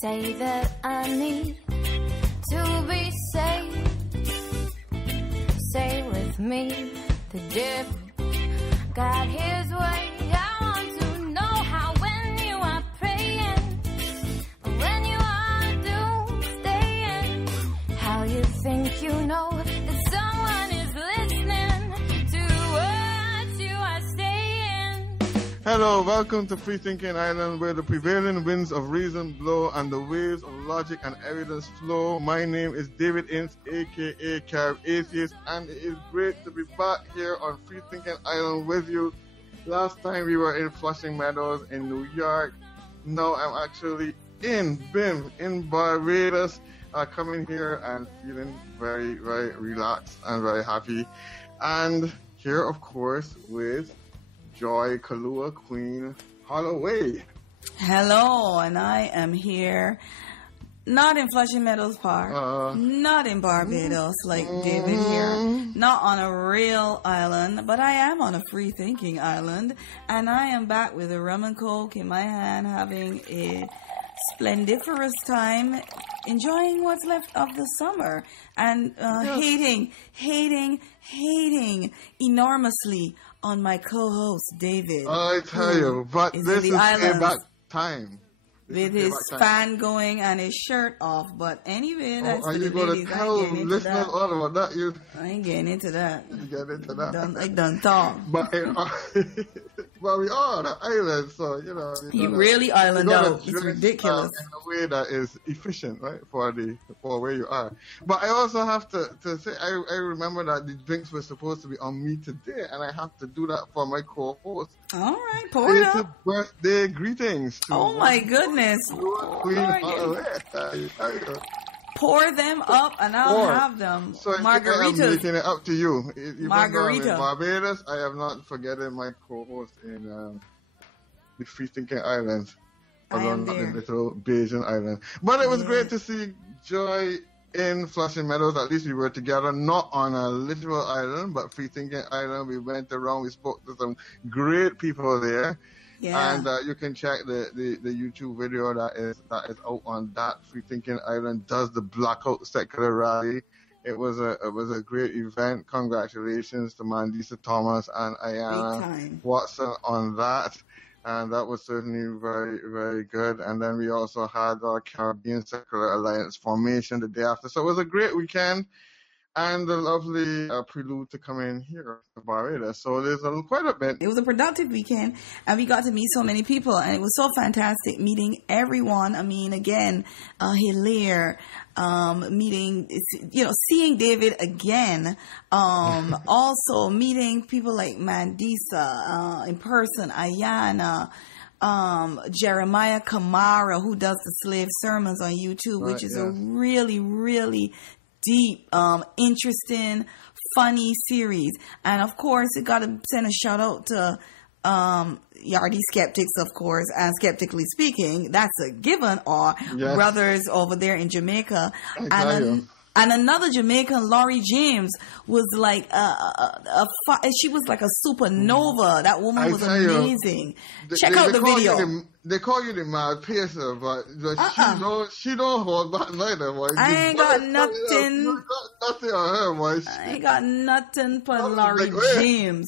Say that I need to be saved. Say with me, the devil got his way. I want to know how when you are praying, when you are doomsdaying, how you think you know that someone is listening to what you are saying. Hello, welcome to Freethinking Island, where the prevailing winds of reason blow and the waves of logic and evidence flow. My name is David Ince, aka Carib Atheist, and it is great to be back here on Freethinking Island with you. Last time we were in Flushing Meadows in New York. Now I'm actually in BIM in Barbados, coming here and feeling very, very relaxed and very happy. And here, of course, with Joy Kalua, Queen Holloway. Hello, and I am here, not in Flushing Meadows Park, not in Barbados like David here, not on a real island, but I am on a free-thinking island, and I am back with a rum and coke in my hand, having a splendiferous time, enjoying what's left of the summer, and hating enormously on my co-host David. I tell you, but this is payback time. With his fan going and his shirt off, but anyway, that's are you going to tell listeners all about that? I ain't getting into that. You get into that? I done talk. But well, we are on an island, so you know. You really island out. It's ridiculous. In a way that is efficient, right, for where you are. But I also have to say, I remember that the drinks were supposed to be on me today, and I have to do that for my co-host. All right, pour it up. Birthday greetings. Oh my goodness. Pour them up and I'll have them. So margaritas. I'm making it up to you. Margarita. In Barbados, I have not forgotten my co-host in the Freethinking Island. Although not the little Bajan island. But it was great to see Joy in Flushing Meadows. At least we were together, not on a literal island, but Freethinking Island. We went around, we spoke to some great people there. Yeah. And you can check the YouTube video that is out on that Freethinking Island does the Blackout Secular Rally. It was a great event. Congratulations to Mandisa Thomas and Ayana Watson on that. And that was certainly very, very good. And then we also had our Caribbean Secular Alliance formation the day after. So it was a great weekend and a lovely prelude to come in here to Barbados. So there's quite a bit. It was a productive weekend, and we got to meet so many people, and it was so fantastic meeting everyone. I mean, again, Hilaire, meeting, seeing David again, also meeting people like Mandisa in person, Ayana, Jeremiah Kamara, who does the slave sermons on YouTube, which is a really, really deep, interesting, funny series. And of course, it got to send a shout out to Yardy Skeptics, of course, and Skeptically Speaking, that's a given, or brothers over there in Jamaica. And another Jamaican, Laurie James, was like she was like a supernova. That woman was amazing. Check out the video. They call you the mad pacer, but she don't hold back neither. Boy. I ain't got nothing. You got nothing on her, boy. I ain't got nothing for Laurie James.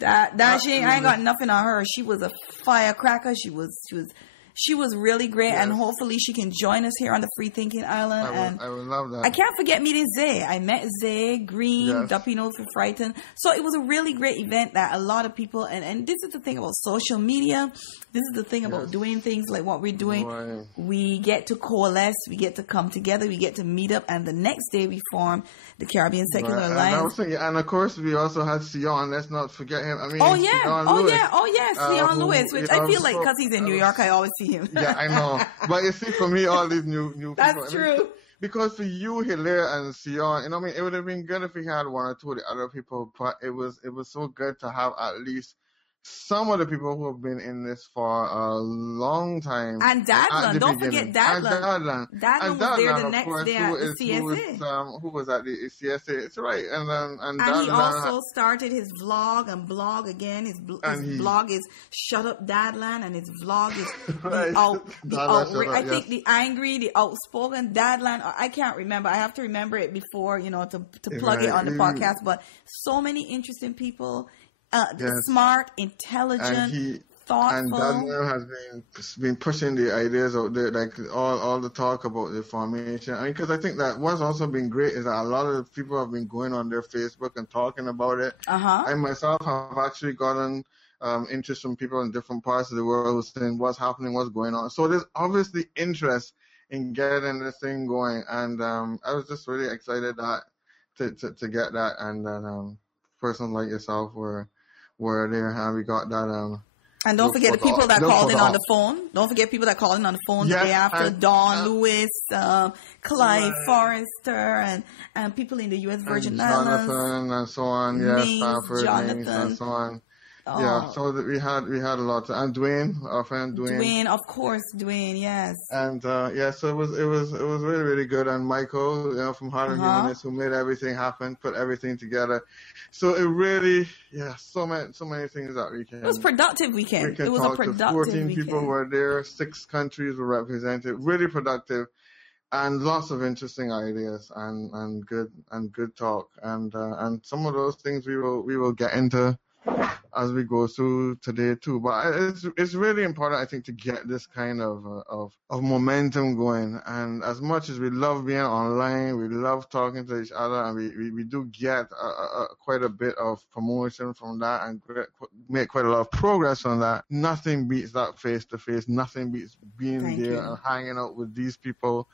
I ain't got nothing on her. She was a firecracker. She was really great, and hopefully she can join us here on the Freethinking Island. I would love that. I can't forget meeting Zay. I met Zay, Green, Duppino for Frighten. So it was a really great event that a lot of people, and this is the thing about social media. This is the thing about doing things like what we're doing. Right. We get to coalesce, we get to come together, we get to meet up, and the next day we form the Caribbean Secular Alliance. And of course we also had Sion. Let's not forget him. I mean, Sion Lewis, which I feel like because he's in New York, I always see him. Yeah, I know. But you see, for me, all these new people. That's true. Because for you, Hilaire and Sion, it would have been good if we had one or two of the other people. But it was so good to have at least some of the people who have been in this for a long time. And Dadlan, don't forget Dadlan. And Dadlan was there the of next course, day at the CSA. Who was at the CSA? It's right. And he also started his vlog and blog again. His blog is Shut Up Dadlan, and his vlog is the angry, the outspoken Dadlan. I can't remember. I have to remember it before, to plug it on the podcast. But so many interesting people. Smart, intelligent, thoughtful. And Daniel has been pushing the ideas out there, like all the talk about the formation. I mean, because I think that what's also been great is that a lot of people have been going on their Facebook and talking about it. I myself have actually gotten interest from people in different parts of the world saying what's happening, what's going on. So there's obviously interest in getting this thing going, and I was just really excited that to get that, and then persons like yourself were there, and we got that. And don't forget the people that called in on the phone. Don't forget people that called in on the phone the day after. Dawn Lewis, Clive Forrester, and people in the U.S. Virgin Islands. Jonathan and so on. Yes, Stafford, Jonathan. and so on. Yeah, so that we had a lot, and Dwayne, our friend Dwayne. Dwayne, of course, Dwayne, yes. And so it was really, really good. And Michael, from Hurling Humanist, who made everything happen, put everything together. So it really, so many things that weekend. It was productive weekend. It was a productive 14 weekend. people were there, 6 countries were represented, really productive, and lots of interesting ideas and good talk. And some of those things we will get into as we go through today too. But it's really important, I think, to get this kind of momentum going. And as much as we love being online, we love talking to each other, and we do get quite a bit of promotion from that and make quite a lot of progress on that. Nothing beats that face-to-face. Nothing beats being and hanging out with these people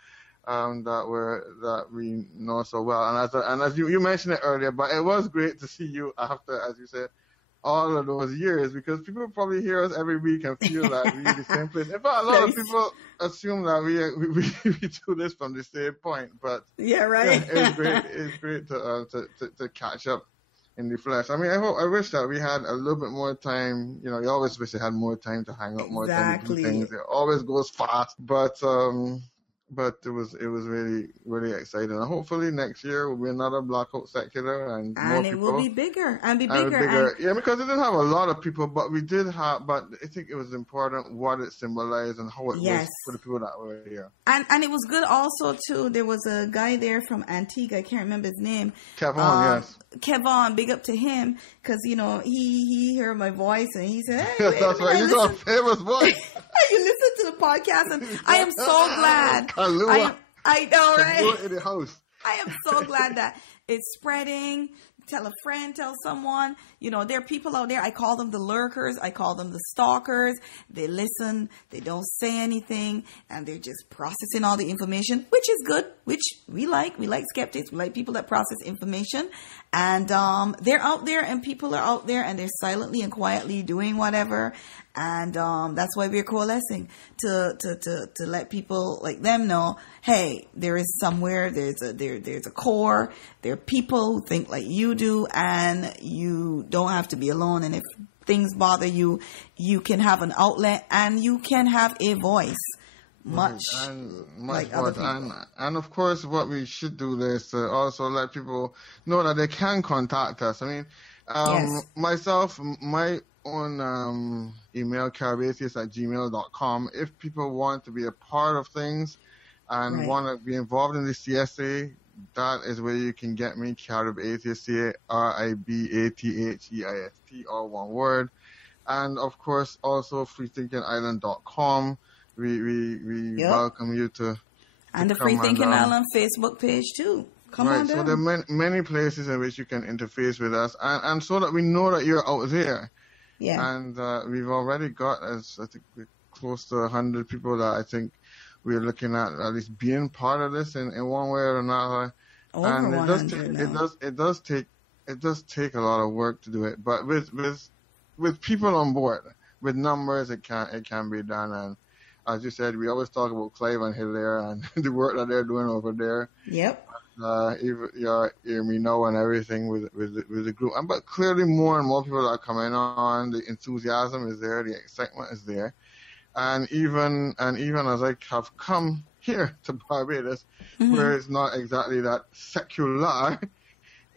that we know so well. And as you mentioned it earlier, but it was great to see you after, as you said, all of those years, because people probably hear us every week and feel that we're in the same place. In fact, a lot of people assume that we do this from the same point, but it's great to catch up in the flesh. I mean, I wish that we had a little bit more time. You always wish you had more time to hang out, more time to do things. It always goes fast, but it was really, really exciting. And hopefully next year will be another Blackout Secular, and more people. Will be bigger and be bigger. Yeah, because it didn't have a lot of people, but I think it was important what it symbolized and how it was for the people that were here. And it was good also too. There was a guy there from Antigua, I can't remember his name. Kevon, Kevon, big up to him, because he heard my voice and he said, "Hey, that's right, you got a famous voice." You listen to the podcast, and I am so glad. I know, right? In the house. I am so glad that it's spreading. Tell a friend, tell someone. There are people out there. I call them the lurkers. I call them the stalkers. They listen. They don't say anything. And they're just processing all the information, which is good, which we like. We like skeptics. We like people that process information. And they're out there, and people are out there, and they're silently and quietly doing whatever. And that's why we're coalescing to let people like them know, hey, there is somewhere, there's a core, there are people who think like you do, and you don't have to be alone. And if things bother you, you can have an outlet, and you can have a voice. Much like other people. And of course, what we should do is to also let people know that they can contact us. I mean, myself, my own email, carabatheist@gmail.com. If people want to be a part of things and want to be involved in the CSA, that is where you can get me, Carabatheist, CARIBATHEIST, all one word. And of course, also freethinkingisland.com. We welcome you to and the Freethinking Island Facebook page too. Come on down. So there are many places in which you can interface with us, and so that we know that you're out there. Yeah. And we've already got, I think, we're close to 100 people that I think we're looking at least being part of this in one way or another. And it does take a lot of work to do it, but with people on board, with numbers, it can be done. And as you said, we always talk about Clive and Hilaire and the work that they're doing over there. Yep. you hear me now and everything with the group. But clearly more and more people are coming on. The enthusiasm is there. The excitement is there. And even as I have come here to Barbados, where it's not exactly that secular,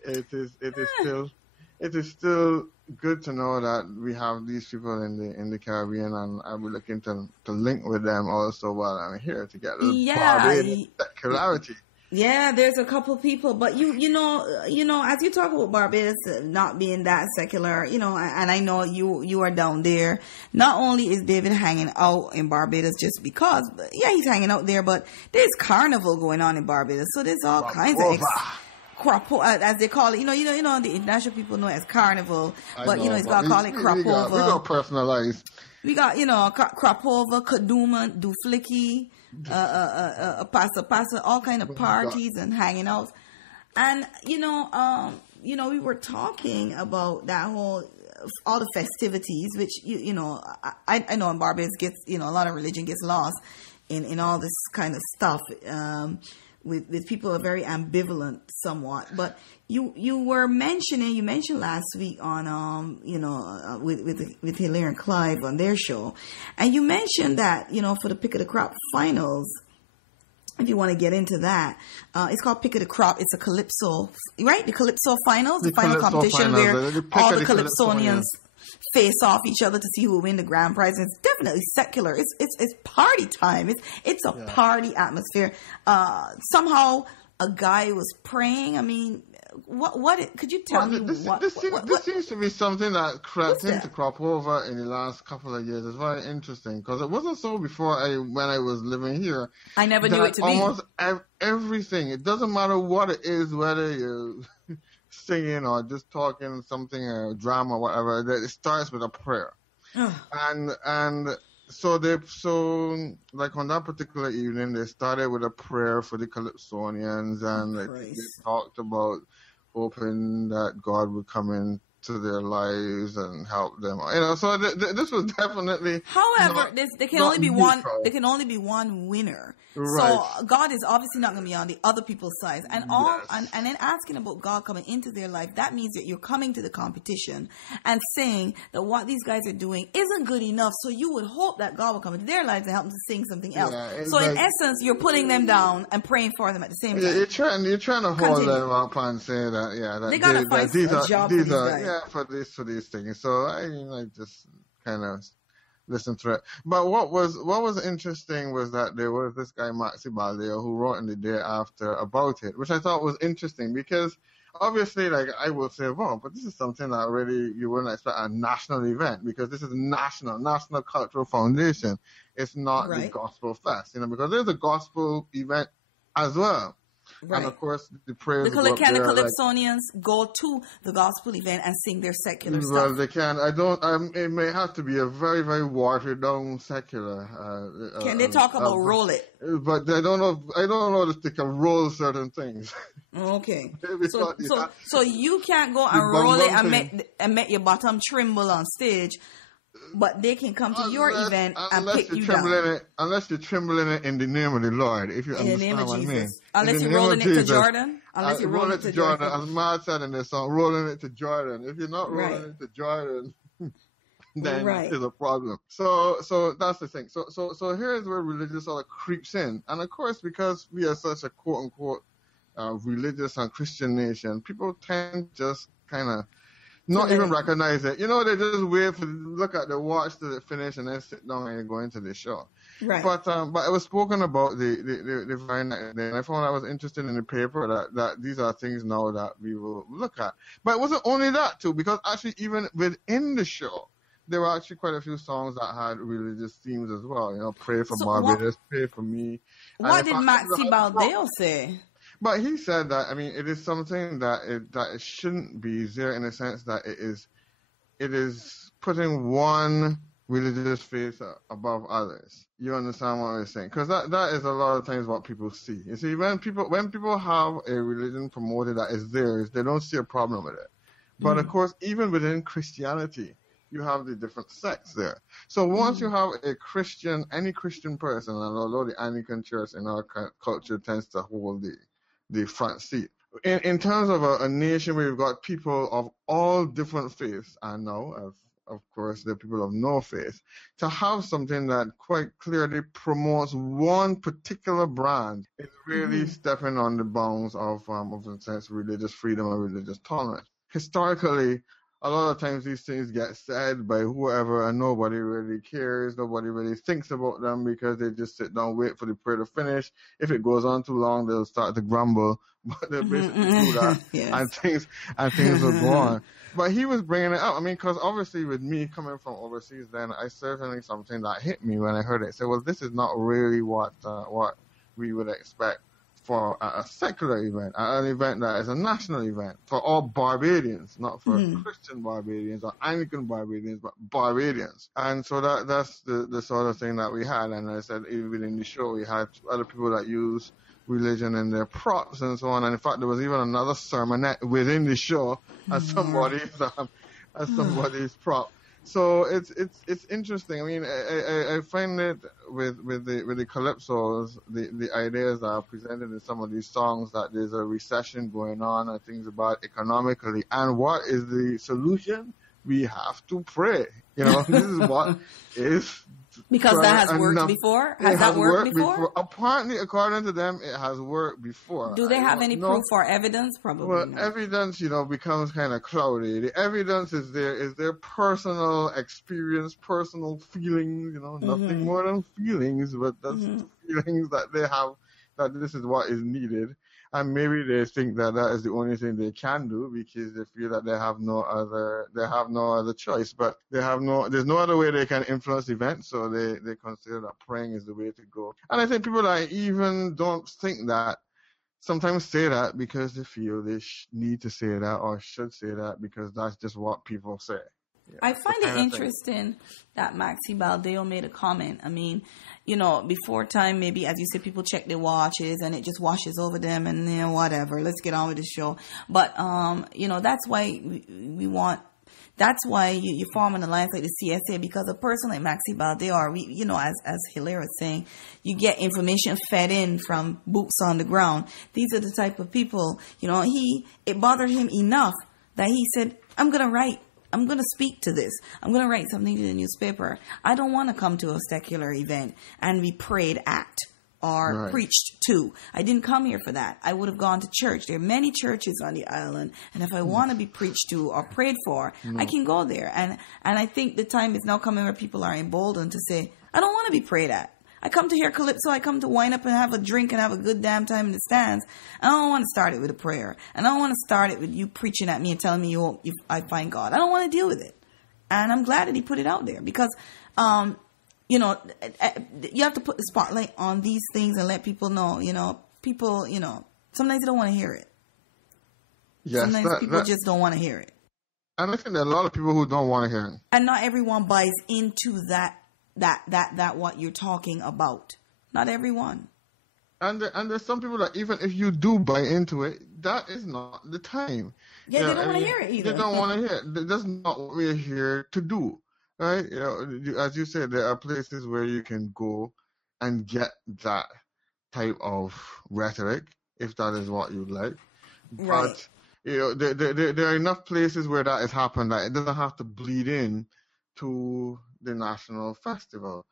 it is still good to know that we have these people in the Caribbean, and I'll be looking to link with them also while I'm here to get the Barbados secularity. Yeah, there's a couple people, but you know, as you talk about Barbados not being that secular, and I know you are down there. Not only is David hanging out in Barbados just because, but yeah, he's hanging out there, but there's carnival going on in Barbados, so there's all kinds of crop, as they call it. The international people know it as carnival, but it's got to call it crop over. We got personalized. We got crop over, Kaduma, Dufliki. Pasa, all kind of parties and hanging out. And, we were talking about that all the festivities, which, I know in Barbados gets, a lot of religion gets lost in all this kind of stuff, with people are very ambivalent somewhat. But you mentioned last week on, with Hilaire and Clive on their show. And you mentioned that, for the Pick of the Crop finals, if you want to get into that, it's called Pick of the Crop. It's a Calypso, right? The Calypso finals, the final competition where all the Calypsonians face off each other to see who will win the grand prize. And it's definitely secular. It's party time. It's a party atmosphere. Somehow a guy was praying. I mean, what could you tell me? This seems to be something that seems to crop over in the last couple of years. It's very interesting because it wasn't so before when I was living here. I never knew it to be. Almost everything. It doesn't matter what it is, whether you're singing or just talking something, or drama, or whatever. It starts with a prayer, and so like on that particular evening, they started with a prayer for the Calypsonians, and they talked about hoping that God would come into their lives and help them. So this was definitely. However, there can only be one. There can only be one winner. Right. So God is obviously not going to be on the other people's side, and and then asking about God coming into their life. That means that you're coming to the competition and saying that what these guys are doing isn't good enough. So you would hope that God will come into their lives and help them to sing something else. So in essence, you're putting them down and praying for them at the same time. You're trying to hold them up and say that they gotta find a job for these guys. For these things. So I just kind of listen to it. But what was interesting was that there was this guy Maxi Baldeo who wrote in the day after about it, which I thought was interesting because obviously, like I will say, well, but this is something that really you wouldn't expect a national event because this is National Cultural Foundation. It's not the Gospel Fest, because there's a gospel event as well. Right. And of course, the prayers. Can the Calypsonians go to the gospel event and sing their secular stuff? Well, they can. It may have to be a very, very watered down secular. Can they talk about roll it? But I don't know if they can roll certain things. Okay. So you can't go and roll it and make your bottom tremble on stage. But they can come to your event and pick you down. Unless you're trembling it in the name of the Lord, if you understand what I mean. Unless you're rolling it to Jordan. Unless you're rolling it to Jordan. As Matt said in this song, rolling it to Jordan. If you're not rolling it to Jordan, then there's a problem. So that's the thing. So here's where religion sort of creeps in. And of course, because we are such a quote-unquote religious and Christian nation, people tend to just kind of not even recognize it. They just wait for look at the watch till it finish and then sit down and go into the show. Right. But it was spoken about the very next day, and I found I was interested in the paper that these are things now that we will look at. But it wasn't only that too, because actually even within the show, there were actually quite a few songs that had religious themes as well. Pray for Barbados, pray for me. What did Maxi Baldeo say? But he said that, it is something that it shouldn't be there in the sense that it is putting one religious faith above others. You understand what I'm saying? Because that is a lot of times what people see. You see, when people have a religion promoted that is theirs, they don't see a problem with it. But of course, even within Christianity, you have the different sects there. So once you have any Christian person, and although the Anglican Church in our culture tends to hold the the front seat. In terms of a nation where you've got people of all different faiths, and now, of course, the people of no faith, to have something that quite clearly promotes one particular brand is really stepping on the bounds of in a sense, religious freedom and religious tolerance. Historically, a lot of times these things get said by whoever and nobody really cares. Nobody really thinks about them because they just sit down, wait for the prayer to finish. If it goes on too long, they'll start to grumble, but they'll basically do that Yes. and things will go on. But he was bringing it up. I mean, because obviously with me coming from overseas, then I certainly something that hit me when I heard it. So, well, this is not really what we would expect for a secular event, an event that is a national event for all Barbadians, not for Christian Barbadians or Anglican Barbadians, but Barbadians. And so that's the sort of thing that we had. And I said, even in the show, we had other people that use religion in their props and so on. And in fact, there was even another sermonette within the show as somebody's prop. So it's interesting. I mean, I find it with the calypsos, the ideas that are presented in some of these songs that there's a recession going on and things about economically. And what is the solution? We have to pray. You know, this is what is. Because that has worked before? Has that worked before? Apparently, according to them, it has worked before. Do they have any proof or evidence? Probably well, not. Evidence, becomes kind of cloudy. The evidence is their personal experience, personal feelings, nothing more than feelings, but that's the feelings that they have, that this is what is needed. And maybe they think that is the only thing they can do because they feel that they have no other choice. But there's no other way they can influence events, so they consider that praying is the way to go. And I think people that even don't think that sometimes say that because they feel they need to say that or should say that because that's just what people say. Yeah, I find it interesting that Maxi Baldeo made a comment. I mean, before time, maybe, as you said, people check their watches and it just washes over them and whatever. Let's get on with the show. But, that's why that's why you form an alliance like the CSA, because a person like Maxi Baldeo, or as Hilaire was saying, you get information fed in from boots on the ground. These are the type of people, it bothered him enough that he said, I'm going to speak to this. I'm going to write something to the newspaper. I don't want to come to a secular event and be prayed at or preached to. I didn't come here for that. I would have gone to church. There are many churches on the island, and if I want to be preached to or prayed for, I can go there. And I think the time is now coming where people are emboldened to say, I don't want to be prayed at. I come to hear calypso. I come to wind up and have a drink and have a good damn time in the stands. I don't want to start it with a prayer. And I don't want to start it with you preaching at me and telling me I find God. I don't want to deal with it. And I'm glad that he put it out there because, you have to put the spotlight on these things and let people know, people, sometimes they don't want to hear it. Yes, sometimes people just don't want to hear it. And I think there are a lot of people who don't want to hear it. And not everyone buys into that what you're talking about. Not everyone. And there's some people that even if you do buy into it, that is not the time. Yeah, they don't want to hear it either. They don't want to hear it. That's not what we're here to do. Right? As you said, there are places where you can go and get that type of rhetoric, if that is what you like. Right. But, there are enough places where that has happened that it doesn't have to bleed in to the national festival.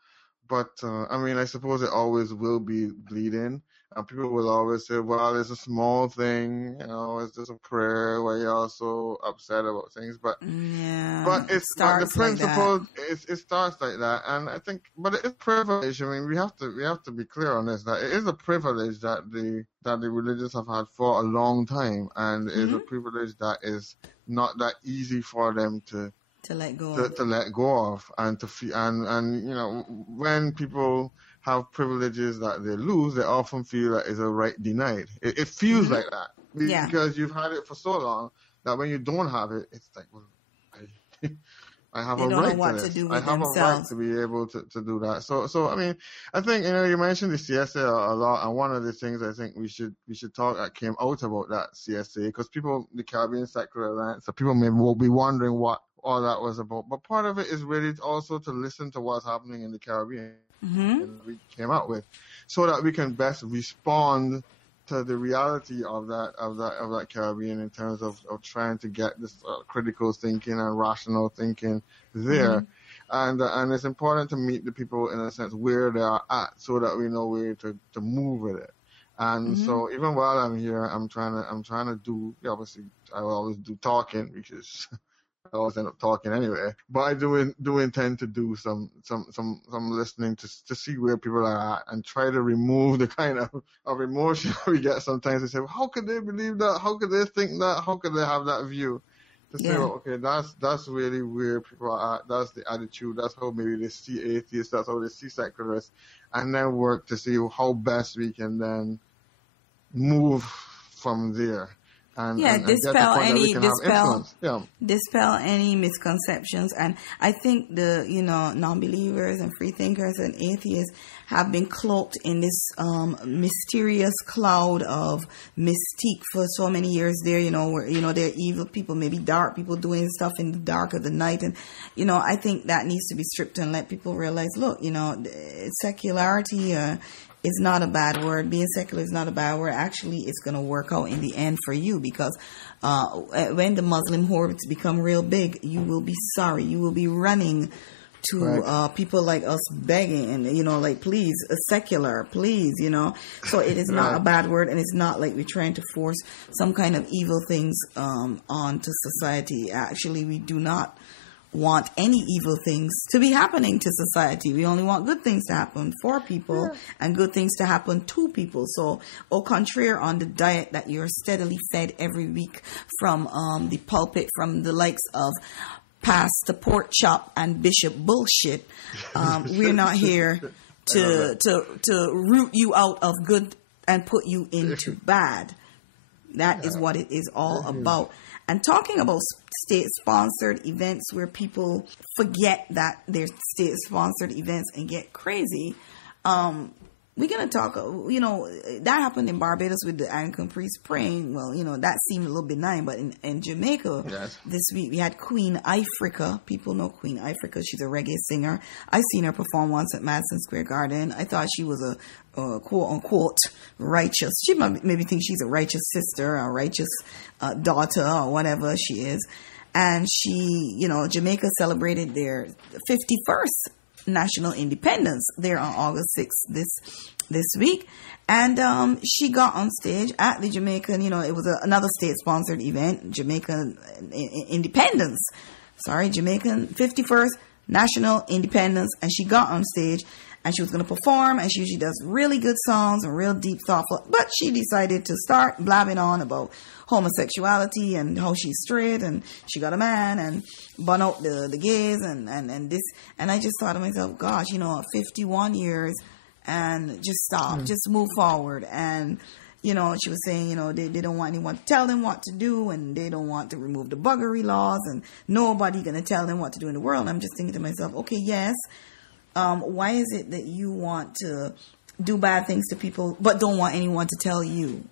But, I suppose it always will be bleeding. And people will always say, well, it's a small thing, it's just a prayer where you're also upset about things. But the principle, like it starts like that. And I think, but it is privilege. I mean, we have to be clear on this, that it is a privilege that the religious have had for a long time. And it is a privilege that is not that easy for them to let go of and to feel, and when people have privileges that they lose, they often feel that it's a right denied. It feels like that because you've had it for so long that when you don't have it, it's like, well, I have a right to this. I have a right to be able to do that. So I mean, I think you mentioned the CSA a lot, and one of the things I think we should talk that came out about that CSA, because the Caribbean Secular Alliance, so people will be wondering what all that was about. But part of it is really also to listen to what's happening in the Caribbean, and we came out with, so that we can best respond to to the reality of that Caribbean in terms of trying to get this critical thinking and rational thinking there. Mm-hmm. And it's important to meet the people in a sense where they are at, so that we know where to move with it. And Mm-hmm. so even while I'm here, I'm trying to do, obviously I will always do talking, because I always end up talking anyway. But I do intend to do some listening to see where people are at, and try to remove the kind of emotion we get sometimes. They say, well, how could they believe that? How could they think that? How could they have that view? To say, well, okay, that's really where people are at. That's the attitude. That's how maybe they see atheists. That's how they see secularists, and then work to see how best we can then move from there. And dispel any misconceptions. And I think the non-believers and freethinkers and atheists have been cloaked in this mysterious cloud of mystique for so many years there, where they're evil people, maybe dark people doing stuff in the dark of the night. And I think that needs to be stripped and let people realize, look, secularity is not a bad word. Being secular is not a bad word. Actually, it's going to work out in the end for you, because when the Muslim hordes become real big, you will be sorry. You will be running to people like us begging, and please, secular, please, So it is not a bad word, and it's not like we're trying to force some kind of evil things onto society. Actually, we do not want any evil things to be happening to society. We only want good things to happen for people and good things to happen to people. So, au contraire, on the diet that you're steadily fed every week from the pulpit, from the likes of Pastor Pork Chop and Bishop Bullshit, we're not here to root you out of good and put you into bad. That is what it is all about. And talking about state-sponsored events where people forget that they're state-sponsored events and get crazy, we're going to talk, that happened in Barbados with the Anglican priest praying. Well, that seemed a little benign, but in Jamaica this week, we had Queen Ifrica. People know Queen Ifrica. She's a reggae singer. I seen her perform once at Madison Square Garden. I thought she was a quote-unquote righteous. She maybe think she's a righteous sister, a righteous daughter, or whatever she is. And she, Jamaica celebrated their 51st national independence there on August 6th this week. And she got on stage at the Jamaican, it was another state-sponsored event, Jamaican Independence. Jamaican 51st National Independence. And she got on stage, and she was going to perform, and she usually does really good songs and real deep, thoughtful. But she decided to start blabbing on about homosexuality and how she's straight and she got a man and bun out the gays and this. And I just thought to myself, gosh, 51 years, and just stop, just move forward. And, she was saying, they don't want anyone to tell them what to do, and they don't want to remove the buggery laws, and nobody going to tell them what to do in the world. And I'm just thinking to myself, okay, yes. Why is it that you want to do bad things to people, but don't want anyone to tell you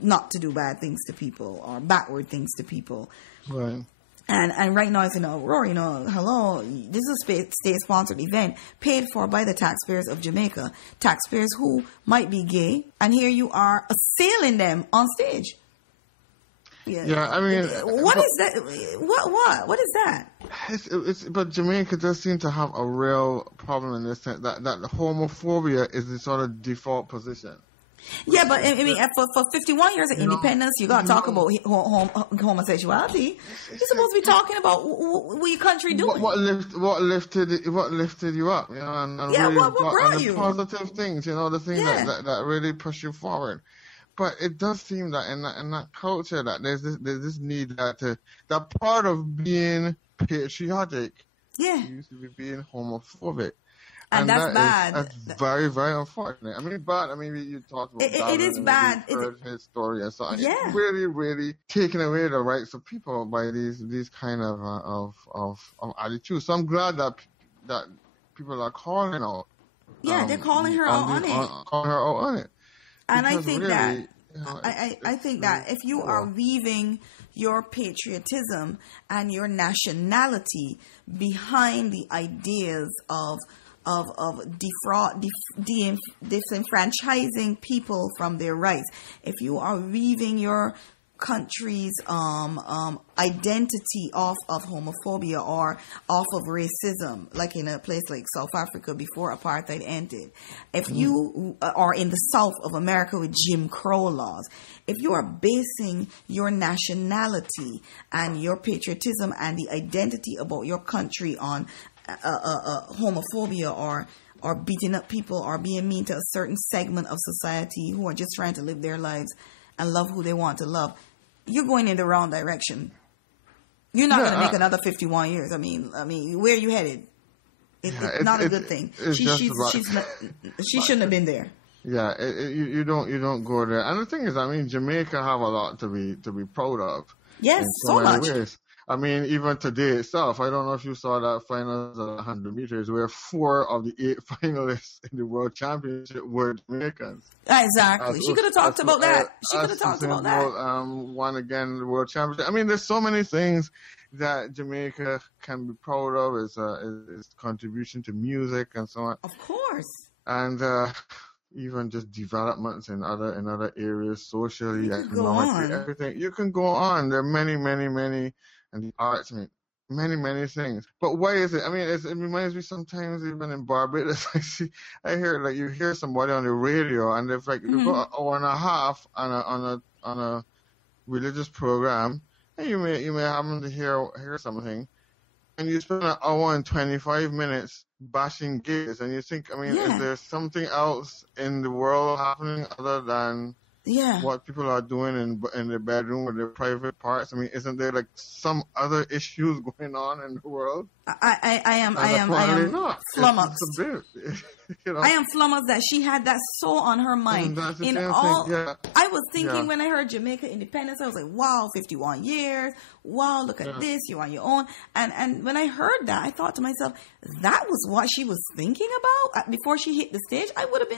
not to do bad things to people or backward things to people? Right. And right now it's in a roar, hello, this is a state-sponsored event paid for by the taxpayers of Jamaica, taxpayers who might be gay, and here you are assailing them on stage. Yeah, I mean, what is that? What is that? But Jamaica does seem to have a real problem in this sense that homophobia is the sort of default position. Yeah, but I mean, for 51 years of independence, you got to talk about homosexuality. You're supposed to be talking about what your country doing. What lifted you up, and really, what brought you? Positive things, the thing that really push you forward. But it does seem that in that culture that there's this need that part of being patriotic used to be being homophobic. And that's bad. That's very, very unfortunate. I mean, bad. I mean, you talked about it is bad. His story and so on. Yeah. It's really, really taking away the rights of people by these kind of attitudes. So I'm glad that people are calling out. Yeah, they're calling her out on it. Calling her out on it. And I think really, I think that if you are weaving your patriotism and your nationality behind the ideas of disenfranchising people from their rights. If you are weaving your country's identity off of homophobia or off of racism, like in a place like South Africa before apartheid ended, if you are in the South of America with Jim Crow laws, if you are basing your nationality and your patriotism and the identity about your country on homophobia or beating up people or being mean to a certain segment of society who are just trying to live their lives and love who they want to love, you're going in the wrong direction. You're not going to make another 51 years. I mean, where are you headed? It's not a good thing. She shouldn't have been there. Yeah, you don't go there. And the thing is, I mean, Jamaica have a lot to be proud of. Yes, in so many much. ways. I mean, even today itself, I don't know if you saw that finals of 100 meters where 4 of the 8 finalists in the World Championship were Jamaicans. Exactly. She could have talked about that. She could have talked about that. Won again the World Championship. I mean, there's so many things that Jamaica can be proud of. Its contribution to music and so on. Of course. And even just developments in other areas, socially, economically, everything. You can go on. There are many, many, many. And the arts, I mean, many, many things. But why is it? I mean, it reminds me sometimes even in Barbados, I hear like you hear somebody on the radio and they've like they've got an hour and a half on a religious program, and you may happen to hear something, and you spend an hour and 25 minutes bashing gays, and you think, I mean, is there something else in the world happening other than what people are doing in their bedroom with their private parts? I mean, isn't there like some other issues going on in the world? I am flummoxed. I am flummoxed that she had that so on her mind. I was thinking when I heard Jamaica independence, I was like, wow, 51 years. Wow, look at this. You're on your own. And when I heard that, I thought to myself, that was what she was thinking about before she hit the stage. I could have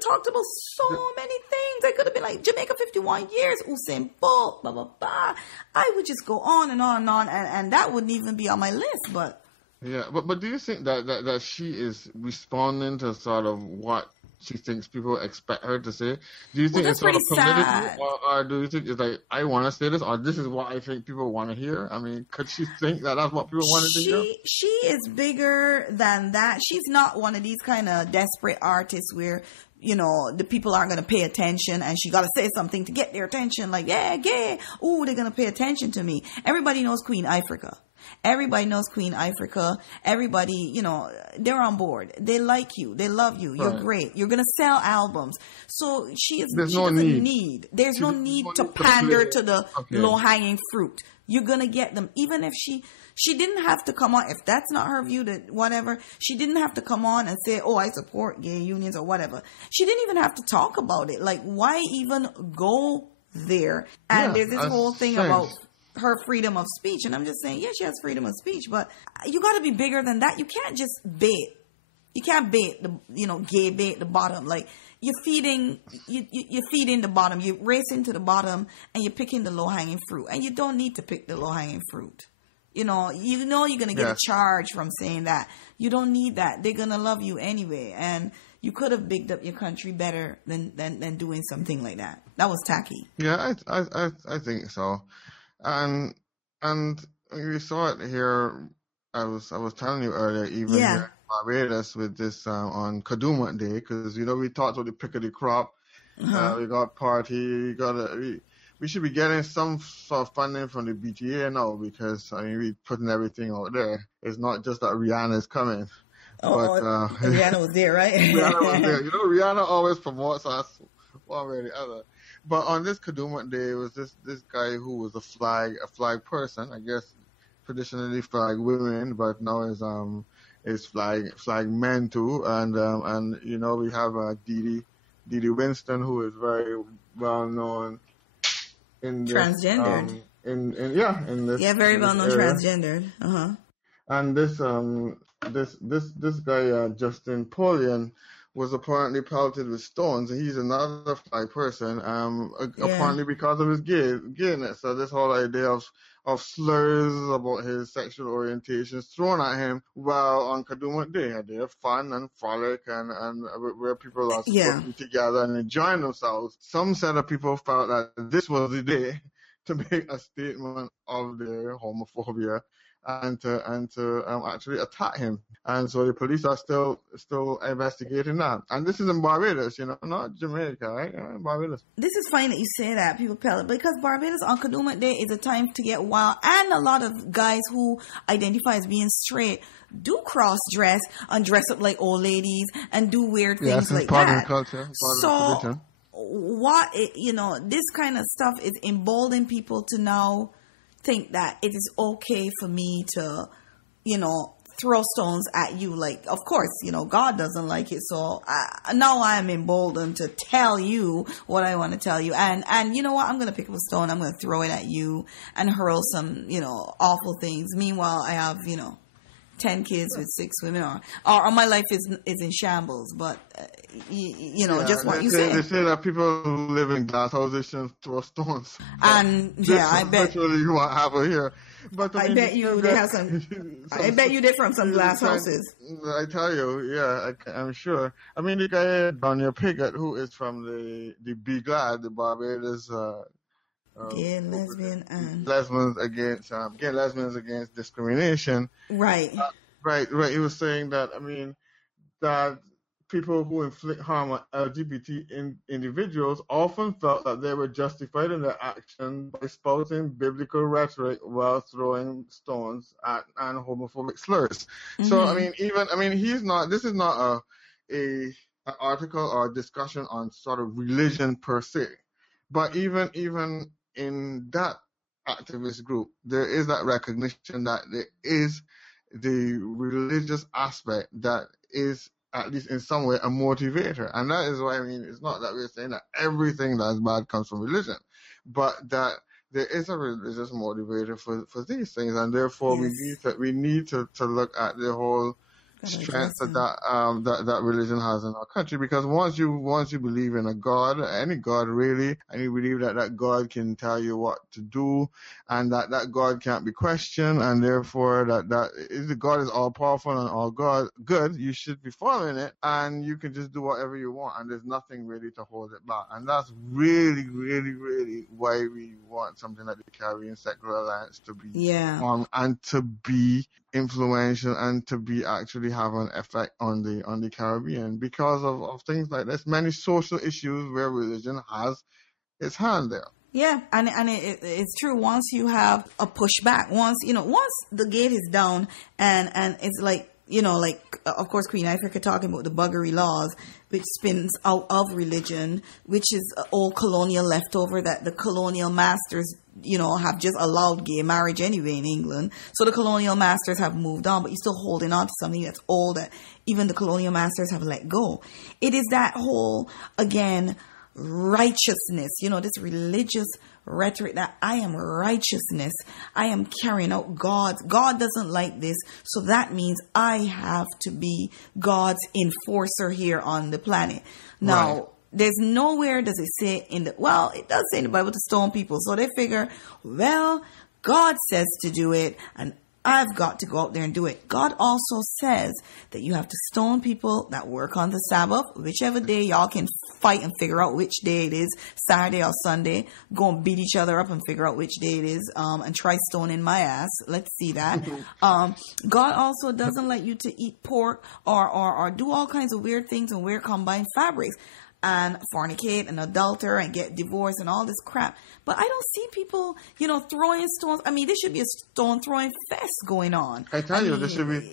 talked about so many things. I could have been like, Jamaica 51 years, Usain Bolt, blah, blah, blah. I would just go on and on and on, and that wouldn't even be on my list, but but do you think that she is responding to sort of what she thinks people expect her to say? Do you think it's sort of political, or do you think it's like, I want to say this, or this is what I think people want to hear? I mean, could she think that that's what people wanted to hear? She is bigger than that. She's not one of these kind of desperate artists where, you know, the people aren't going to pay attention and she got to say something to get their attention. Like, yeah, gay. Oh, they're going to pay attention to me. Everybody knows Queen Ifrica. Everybody knows Queen Ifrica. Everybody, you know, they're on board. They like you. They love you. You're great. You're going to sell albums. So there's no need to pander to the low-hanging fruit. You're going to get them. Even if she didn't have to come on, if that's not her view, that whatever, she didn't have to come on and say, oh, I support gay unions or whatever. She didn't even have to talk about it. Like, why even go there? And there's this whole thing about her freedom of speech. And I'm just saying, she has freedom of speech, but you got to be bigger than that. You can't just bait. You can't bait gay bait the bottom. Like, you're feeding the bottom. You're racing to the bottom and you're picking the low-hanging fruit. And you don't need to pick the low-hanging fruit. You know you're going to get a charge from saying that. You don't need that. They're going to love you anyway. And you could have bigged up your country better than doing something like that. That was tacky. Yeah, I think so. And we saw it here. I was telling you earlier, even here in Barbados with this on Kadooment Day, because we talked about the pick of the crop. We got party. We should be getting some sort of funding from the BTA now, because we're putting everything out there. It's not just that Rihanna's coming. Rihanna was there, right? Rihanna was there. Rihanna always promotes us one way or the other. But on this Kadooment Day, it was this guy who was a flag person, I guess traditionally flag women, but now is flag men too. And we have Didi Winston, who is very well known in this, transgendered. In this very well known transgendered. And this guy Justin Polian was apparently pelted with stones. And he's another fly person, apparently because of his gayness. So this whole idea of slurs about his sexual orientations thrown at him while on Kadooment Day, a day of fun and frolic and where people are supposed to be together and enjoying themselves. Some set of people felt that this was the day to make a statement of their homophobia and to actually attack him. And so the police are still investigating that. And this is in Barbados, not Jamaica, right? Barbados. This is funny that you say that, people pellet, because Barbados on Kadooment Day is a time to get wild, and a lot of guys who identify as being straight do cross-dress and dress up like old ladies and do weird things like part that. Of the culture, so this kind of stuff is emboldening people to now think that it is okay for me to, throw stones at you. Like, of course, God doesn't like it. So now I'm emboldened to tell you what I want to tell you. And you know what? I'm going to pick up a stone. I'm going to throw it at you and hurl some, awful things. Meanwhile, I have, 10 kids with 6 women, or my life is in shambles. But just what you said. They say that people who live in glass houses shouldn't throw stones. And I bet you won't have it here. But I bet you they have some. I bet you they're from some glass houses. I tell you, I'm sure. I mean, the guy Daniel Piggott, who is from the Be Glad, the Barbados. Gay, lesbian, and lesbians against discrimination. Right. Right. He was saying that, that people who inflict harm on LGBT individuals often felt that they were justified in their action by spouting biblical rhetoric while throwing stones at and homophobic slurs. Mm-hmm. So, this is not an article or a discussion on sort of religion per se, but even in that activist group, there is that recognition that there is the religious aspect that is, at least in some way, a motivator. And that is why, it's not that we're saying that everything that's bad comes from religion, but that there is a religious motivator for these things. And therefore, we need to look at the whole strength that religion has in our country, because once you believe in a God, any God really, and you believe that God can tell you what to do, and that God can't be questioned, and therefore that if the God is all powerful and all good, you should be following it, and you can just do whatever you want, and there's nothing really to hold it back. And that's really, really, really why we want something like the Caribbean Secular Alliance to be and to be influential and to be actually have an effect on the Caribbean because of things like this, many social issues where religion has its hand there. Yeah, and it's true. Once you have a pushback, once the gate is down, and it's like, of course, Queen Ifrica talking about the buggery laws, which spins out of religion, which is old colonial leftover that the colonial masters, have just allowed gay marriage anyway in England. So the colonial masters have moved on, but you're still holding on to something that's old that even the colonial masters have let go. It is that whole, again, righteousness, this religious rhetoric that I am righteousness. I am carrying out God doesn't like this. So that means I have to be God's enforcer here on the planet. Now, right. There's nowhere does it say it does say in the Bible to stone people. So they figure, God says to do it, and I've got to go out there and do it. God also says that you have to stone people that work on the Sabbath, whichever day y'all can fight and figure out which day it is, Saturday or Sunday. Go and beat each other up and figure out which day it is, and try stoning my ass. Let's see that. God also doesn't like you to eat pork or do all kinds of weird things and wear combined fabrics and fornicate and adulter and get divorced and all this crap. But I don't see people, throwing stones. There should be a stone throwing fest going on. I tell you, there should be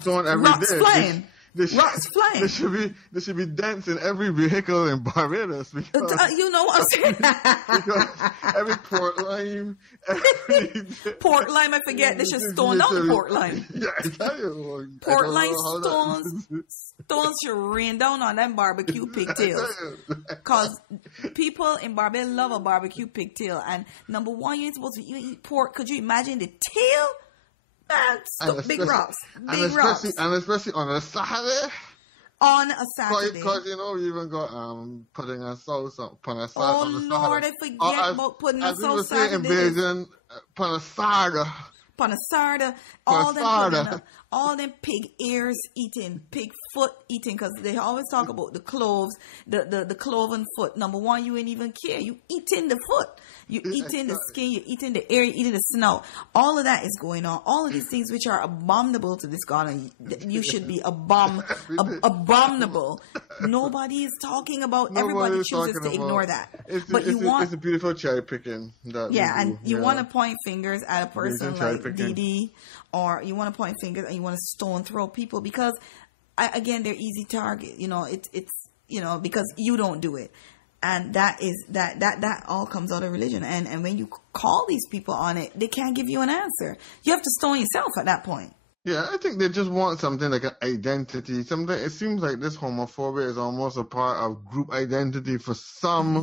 stone every rocks day. Flying. Rocks flying. There should be dents in every vehicle in Barbados. Because, you know what I'm saying? Because every port line, port line, I forget. They should stone down the port line. Yeah, I tell you. Port line stones should rain down on them barbecue pigtails. Because people in Barbados love a barbecue pigtail. And number one, you ain't supposed to eat pork. Could you imagine the tail? Big rocks. And especially on a Saturday, on a Saturday. Because we even got putting a sauce upon a Oh on the Lord, Saturday. I forget about putting a sauce Saturday. Invasion upon a saga. Panasarda, all them pig ears eating, pig foot eating, because they always talk about the cloves, the cloven foot. Number one, you ain't even care. You eating the foot, you eating the skin, you eating the ear, you eating the snout. All of that is going on. All of these things which are abominable to this God, and you should be abominable. Nobody is talking about. Everybody chooses to ignore that. It's a beautiful cherry picking. And you want to point fingers at a person like Didi, or you want to point fingers and you want to stone throw people because, again, they're easy target. It's because you don't do it, and that all comes out of religion. And when you call these people on it, they can't give you an answer. You have to stone yourself at that point. Yeah, I think they just want something like an identity. It seems like this homophobia is almost a part of group identity for some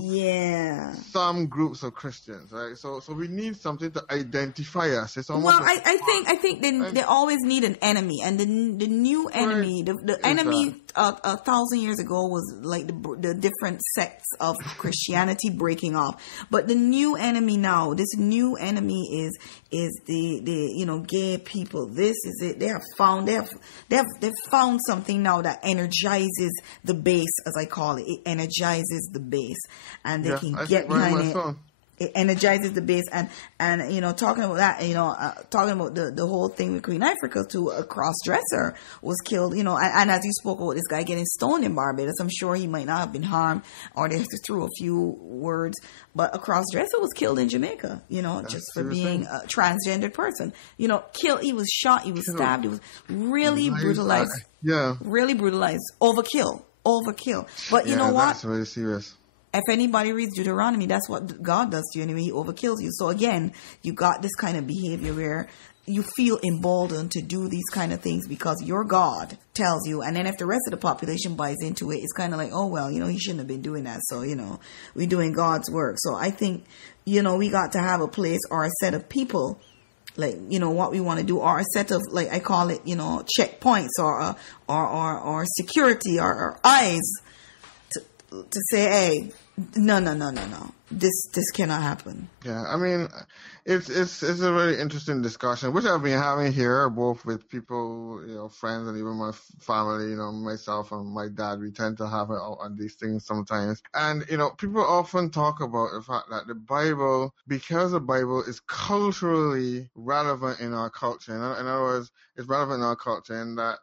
groups of Christians, right? So we need something to identify us. It's almost I think they always need an enemy, and the new enemy, the enemy 1,000 years ago was like the different sects of Christianity breaking off, but the new enemy now, this new enemy is the gay people. This is it. They've found something now that energizes the base, as I call it. It energizes the base, and they can get behind it. It energizes the base, and talking about that, talking about the whole thing with Queen Ifrica too. A cross-dresser was killed, and as you spoke about this guy getting stoned in Barbados, I'm sure he might not have been harmed, or they threw a few words, but a cross-dresser was killed in Jamaica, just for being a transgendered person. Killed. He was shot. He was stabbed. He was really brutalized. Really brutalized. Overkill. But you know what? That's very serious. If anybody reads Deuteronomy, that's what God does to you anyway. He overkills you. So again, you got this kind of behavior where you feel emboldened to do these kind of things because your God tells you. And then if the rest of the population buys into it, it's kind of like, oh, well, he shouldn't have been doing that. So, we're doing God's work. So I think, we got to have a place or a set of people, like, what we want to do, or a set of, like, I call it, checkpoints or security or eyes to say, hey, no. This cannot happen. Yeah, I mean, it's a really interesting discussion, which I've been having here, both with people, friends, and even my family, myself and my dad. We tend to have it out on these things sometimes. And, people often talk about the fact that the Bible, because the Bible is culturally relevant in our culture, in other words, it's relevant in our culture, and that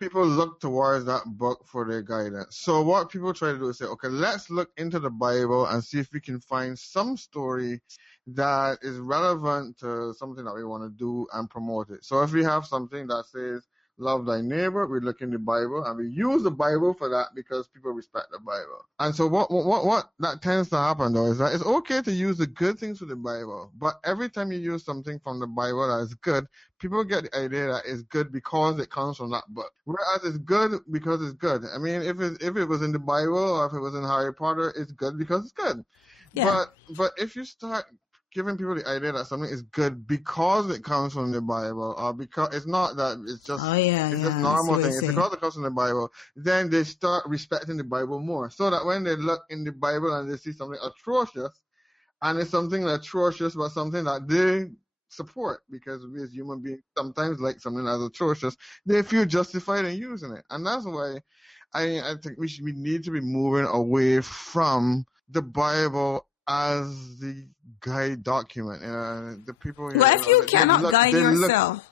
people look towards that book for their guidance. So what people try to do is say, okay, let's look into the Bible and see if we can find some story that is relevant to something that we want to do and promote it. So if we have something that says, love thy neighbor, we look in the Bible and we use the Bible for that because people respect the Bible. And so what that tends to happen though is that it's okay to use the good things from the Bible, but every time you use something from the Bible that is good, people get the idea that it's good because it comes from that book. Whereas it's good because it's good. I mean, if it was in the Bible or if it was in Harry Potter, it's good because it's good. Yeah. But if you start giving people the idea that something is good because it comes from the Bible, or because it's not that it's just just normal thing. It's because it comes from the Bible. Then they start respecting the Bible more, so that when they look in the Bible and they see something atrocious, and it's something atrocious, but something that they support, because we as human beings sometimes like something that's atrocious, they feel justified in using it, and that's why I think we need to be moving away from the Bible as the guide document. The people here, well, if you cannot guide yourself,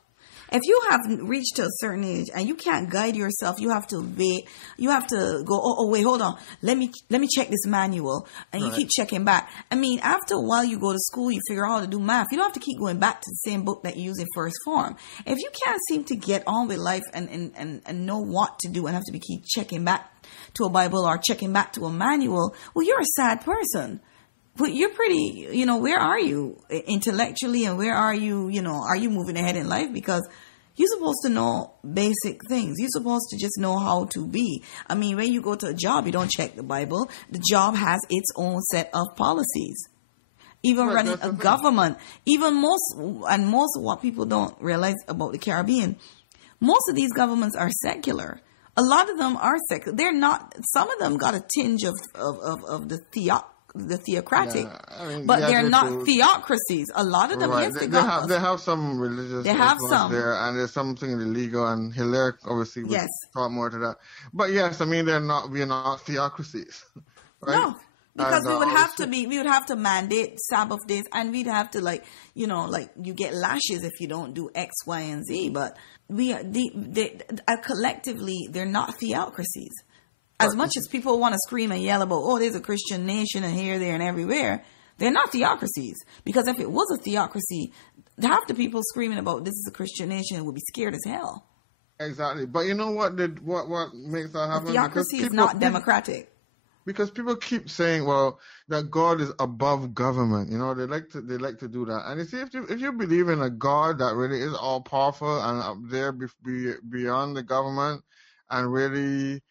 if you have reached a certain age and you can't guide yourself, you have to wait. You have to go, oh wait, hold on. Let me check this manual, and you keep checking back. I mean, after a while, you go to school, you figure out how to do math. You don't have to keep going back to the same book that you use in first form. If you can't seem to get on with life and know what to do and have to keep checking back to a Bible or checking back to a manual, well, you're a sad person. But you're pretty, where are you intellectually, and where are you, are you moving ahead in life? Because you're supposed to know basic things. You're supposed to just know how to be. I mean, when you go to a job, you don't check the Bible. The job has its own set of policies. Even running a government, most of what people don't realize about the Caribbean, most of these governments are secular. A lot of them are secular. They're not. Some of them got a tinge of the theocratic, but they're not theocracies. A lot of them, right. yes, they have some religious influence there, and there's something illegal, and Hilaire obviously would talk more to that. But yes, I mean, we're not theocracies, right? No, because we would have to mandate Sabbath days, and we'd have to, like, you get lashes if you don't do X, Y, and Z. But collectively, they're not theocracies. As much as people want to scream and yell about, oh, there's a Christian nation and here, there, and everywhere, they're not theocracies. Because if it was a theocracy, half the people screaming about this is a Christian nation would be scared as hell. Exactly. But you know what makes that happen? A theocracy is not democratic. Because people keep saying, well, that God is above government. They like to do that. And you see, if you believe in a God that really is all powerful and up there beyond the government and really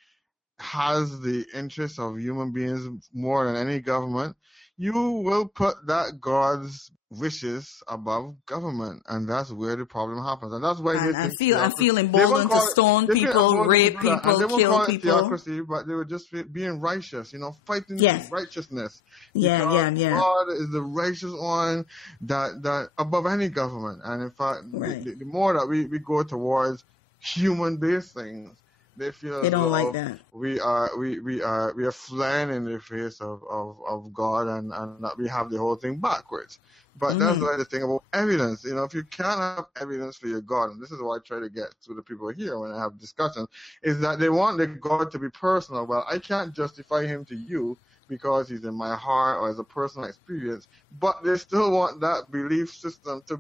has the interests of human beings more than any government, you will put that God's wishes above government, and that's where the problem happens. And that's why I feel emboldened to stone people, rape people, kill people. Theocracy, but they were just being righteous, fighting righteousness. Yeah. God is the righteous one that above any government. And in fact, the more that we go towards human-based things, they feel they don't like that. We are flying in the face of God, and that we have the whole thing backwards. But that's why the thing about evidence. If you can't have evidence for your God, and this is what I try to get to the people here when I have discussions, is that they want the God to be personal. Well, I can't justify him to you because he's in my heart or as a personal experience, but they still want that belief system to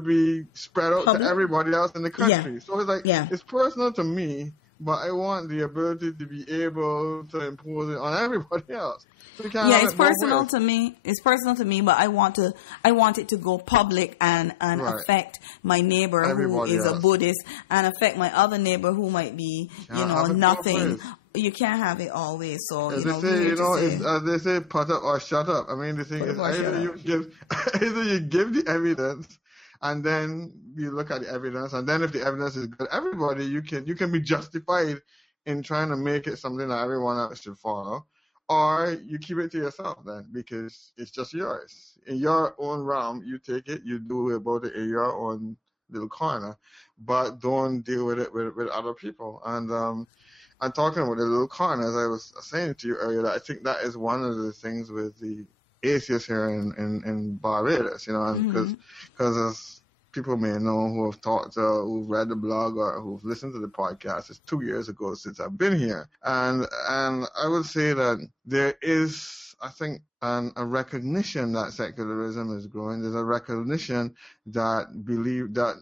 be spread out to everybody else in the country. Yeah. So it's like it's personal to me, but I want the ability to be able to impose it on everybody else. So it's personal to me. It's personal to me, but I want it to go public and affect my neighbor who is a Buddhist, and affect my other neighbor who might be, nothing. You can't have it always. So as they say, put up or shut up. I mean, the thing is, either you give the evidence, and then you look at the evidence, and then if the evidence is good, everybody you can be justified in trying to make it something that everyone else should follow, or you keep it to yourself then because it's just yours. In your own realm, you take it, you do about it in your own little corner, but don't deal with it with other people. And I'm talking about the little corner, as I was saying to you earlier, that I think that is one of the things with the atheists here in Barbados, and because as people may know who have who've read the blog or who've listened to the podcast, it's 2 years ago since I've been here, and I would say that there is, I think, a recognition that secularism is growing. There's a recognition that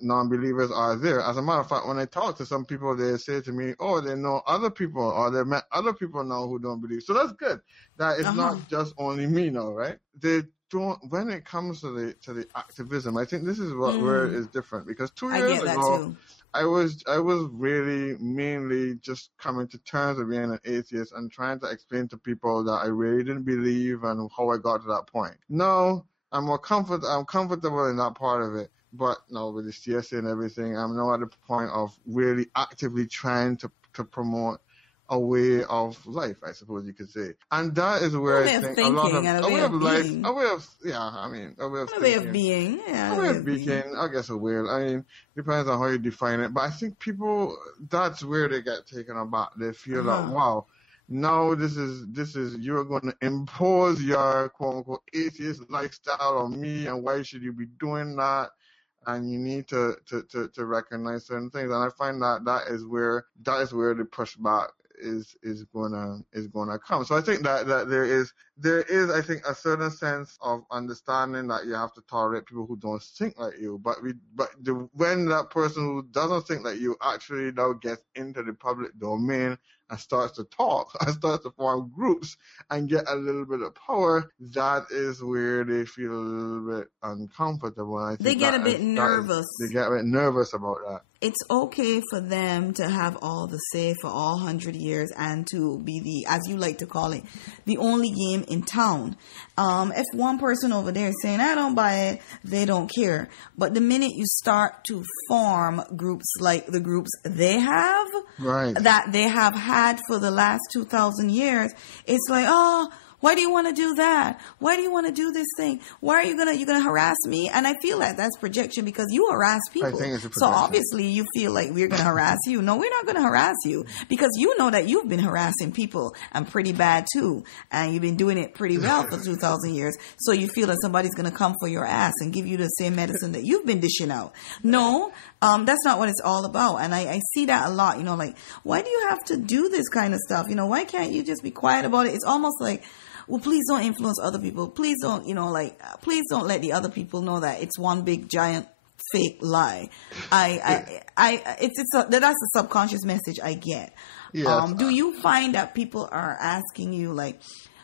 non-believers are there. As a matter of fact, when I talk to some people, they say to me, oh, they know other people, or they met other people now who don't believe. So that's good. That it's not just only me now, right? They don't. When it comes to the activism, I think this is where it is different, because 2 years ago, I was really mainly just coming to terms with being an atheist and trying to explain to people that I really didn't believe and how I got to that point. Now I'm comfortable in that part of it, but now with the CSA and everything, I'm now at the point of really actively trying to promote a way of life, I suppose you could say. And that is where I think a lot of a way of life, a way of being, I guess a way. I mean, depends on how you define it. But I think people, that's where they get taken aback. They feel like, wow, now this is you're going to impose your quote unquote atheist lifestyle on me, and why should you be doing that? And you need to recognize certain things. And I find that is where the pushback is gonna come. So I think that there is I think a certain sense of understanding that you have to tolerate people who don't think like you, but when that person who doesn't think like you actually now gets into the public domain and starts to talk and starts to form groups and get a little bit of power, that is where they feel a little bit uncomfortable. I think they get a bit nervous. They get a bit nervous about that. It's okay for them to have all the say for all 100 years and to be the, as you like to call it, the only game in town. If one person over there is saying, I don't buy it, they don't care. But the minute you start to form groups like the groups they have, Right. that they have had for the last 2,000 years, it's like, oh, why do you want to do that? Why do you want to do this thing? Why are you gonna harass me? And I feel like that's projection, because you harass people. I think it's a so projection. obviously you feel like we're gonna harass you. No, we're not gonna harass you, because you know that you've been harassing people, and pretty bad too. And you've been doing it pretty well for 2,000 years. So you feel that somebody's gonna come for your ass and give you the same medicine that you've been dishing out. No, that's not what it's all about. And I see that a lot, like, why do you have to do this kind of stuff? Why can't you just be quiet about it? It's almost like, well, please don't influence other people. Please don't, please don't let the other people know that it's one big giant fake lie. That's the subconscious message I get. Yes. Do you find that people are asking you, like,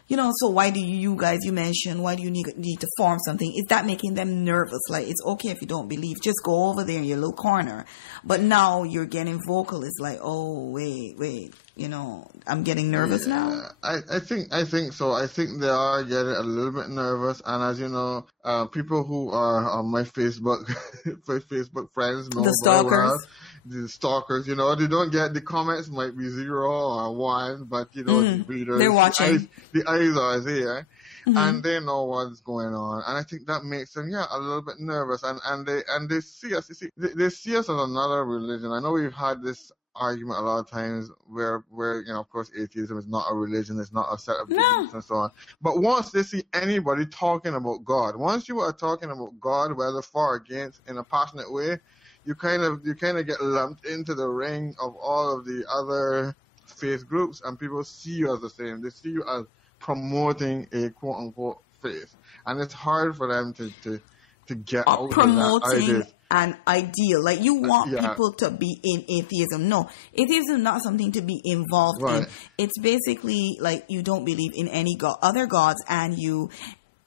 so why do you guys, you mentioned, why do you need to form something? Is that making them nervous? Like, it's okay if you don't believe, just go over there in your little corner. But now you're getting vocal. It's like, oh, wait, I'm getting nervous now. I think so. I think they are getting a little bit nervous. And as you know, people who are on my Facebook friends know the very stalkers. well. The stalkers, they don't get, the comments might be 0 or 1, but the readers, they're watching. The eyes are there, and they know what's going on, and I think that makes them a little bit nervous, and they see us. They see us as another religion. I know we've had this argument a lot of times where of course atheism is not a religion, it's not a set of beliefs and so on. But once they see anybody talking about God, once you are talking about God, whether for or against, in a passionate way, you kind of get lumped into the ring of all of the other faith groups, and people see you as the same. They see you as promoting a quote unquote faith, and it's hard for them to get out promoting of that idea. An ideal. Like, you want people to be in atheism. No, atheism is not something to be involved in. It's basically like you don't believe in any other gods, and you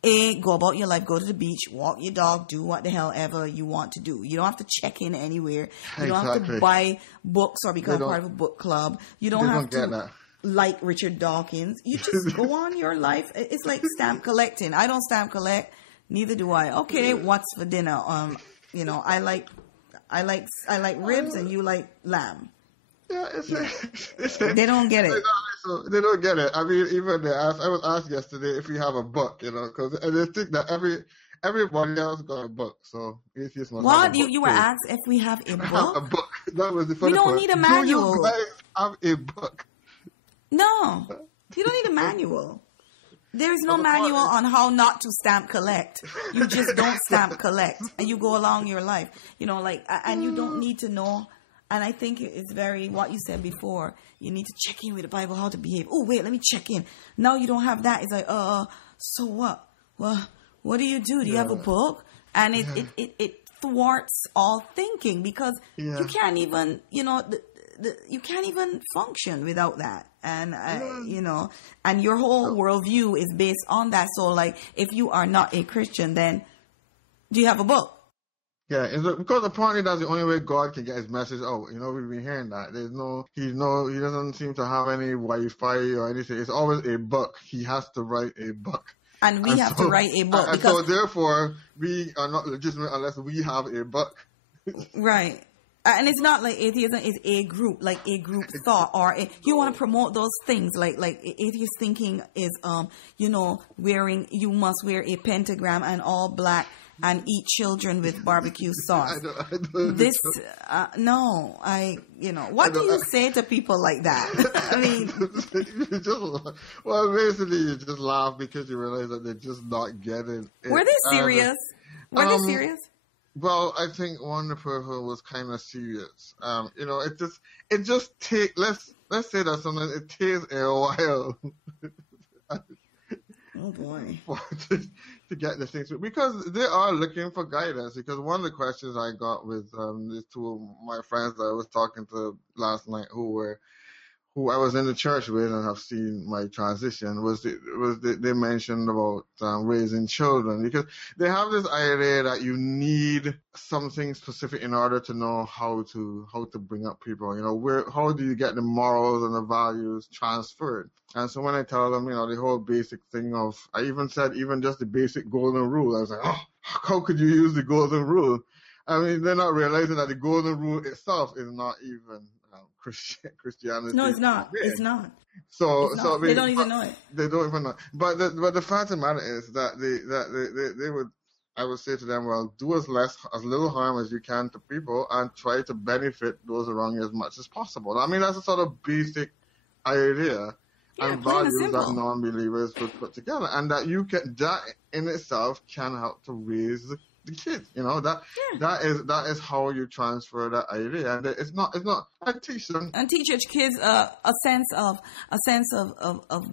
go about your life, go to the beach, walk your dog, do what the hell ever you want to do. You don't have to check in anywhere. You don't have to buy books or become part of a book club. You don't have to like Richard Dawkins. You just go on your life. It's like stamp collecting. I don't stamp collect. Neither do I. Okay, what's for dinner? I like ribs and you like lamb. Yeah, they don't get it. They don't get it. I mean, even I was asked yesterday if we have a book, because they think that everybody else got a book, so atheists must have a book. You were asked if we have a book? A book. That was the funny We don't part. need a manual. Do you guys have a book? No, you don't need a manual. There is no manual on how not to stamp collect. You just don't stamp collect, and you go along your life. And you don't need to know. And I think it's very, what you said before, you need to check in with the Bible, how to behave. Oh, wait, let me check in. Now you don't have that. It's like, so what? Well, what do you do? Do you have a book? And it thwarts all thinking, because you can't even, you can't even function without that. And, and your whole worldview is based on that. So, like, if you are not a Christian, then do you have a book? Yeah, because apparently that's the only way God can get his message out. We've been hearing that. He doesn't seem to have any Wi-Fi or anything. It's always a book. He has to write a book. And we have to write a book. And so therefore, we are not legitimate unless we have a book. Right. And it's not like atheism is a group, like a group thought, or you want to promote those things. Like atheist thinking is, you must wear a pentagram and all black and eat children with barbecue sauce. I don't what do you say to people like that? I mean, basically you just laugh because you realize that they're just not getting it. Were they serious? Were they serious? Well, I think one person was kind of serious. It just takes, let's say that sometimes it takes a while. Oh boy. To get the things, because they are looking for guidance. Because one of the questions I got with these two of my friends that I was talking to last night who who I was in the church with and have seen my transition they mentioned about raising children, because they have this idea that you need something specific in order to know how to bring up people. How do you get the morals and the values transferred? And so when I tell them, the whole basic thing of, I even said even just the basic golden rule, I was like, oh, how could you use the golden rule? I mean, they're not realizing that the golden rule itself is not even Christianity. No, it's not. It's not. So they don't even know it. They don't even know. But the fact of the matter is that they would. I would say to them, well, do as little harm as you can to people, and try to benefit those around you as much as possible. I mean, that's a sort of basic idea and values that non-believers would put together, and that that in itself can help to raise the kids. That is how you transfer that idea, and it's not. I teach them and teach your kids a sense of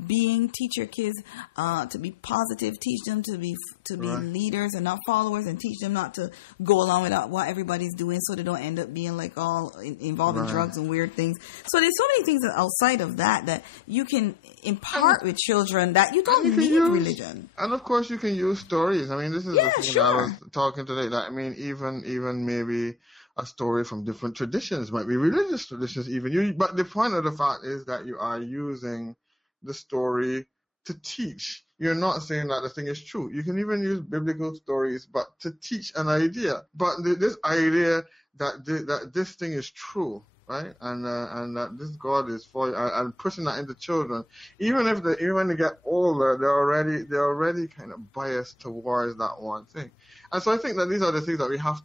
being. Teach your kids to be positive. Teach them to be leaders and not followers, and teach them not to go along with what everybody's doing, so they don't end up being like all involved in drugs and weird things. So there's so many things outside of that you can impart with children, that you don't need religion. And of course, you can use stories. I mean, this is the thing that I was talking today. That, I mean, even maybe a story from different traditions, might be religious traditions even. But the point of the fact is that you are using the story to teach. You're not saying that the thing is true. You can even use biblical stories, but to teach an idea. But this idea that this thing is true, right? And that this God is for you, and pushing that into children, even when they get older, they're already kind of biased towards that one thing. And so I think that these are the things that we have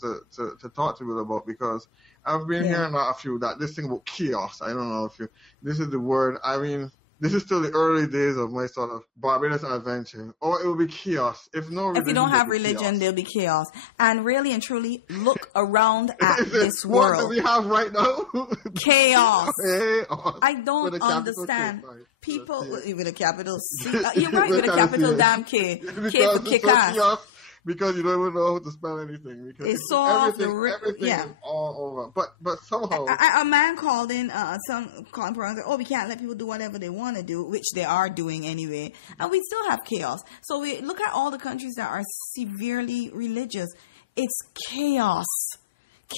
to talk to people about, because I've been hearing a few that this thing about chaos. I don't know if this is the word. I mean, this is still the early days of my sort of Barbados adventure. Or it will be chaos. If you don't have religion, there'll be chaos. And really and truly, look around at this world. What do we have right now? Chaos. Chaos. I don't understand. People with a capital C. You're right, with a capital damn K. K for kick ass. Because you don't even know how to spell anything. Because it's so off the everything is all over. But somehow... A man called in, calling and said, we can't let people do whatever they want to do, which they are doing anyway. And we still have chaos. So we look at all the countries that are severely religious. It's chaos.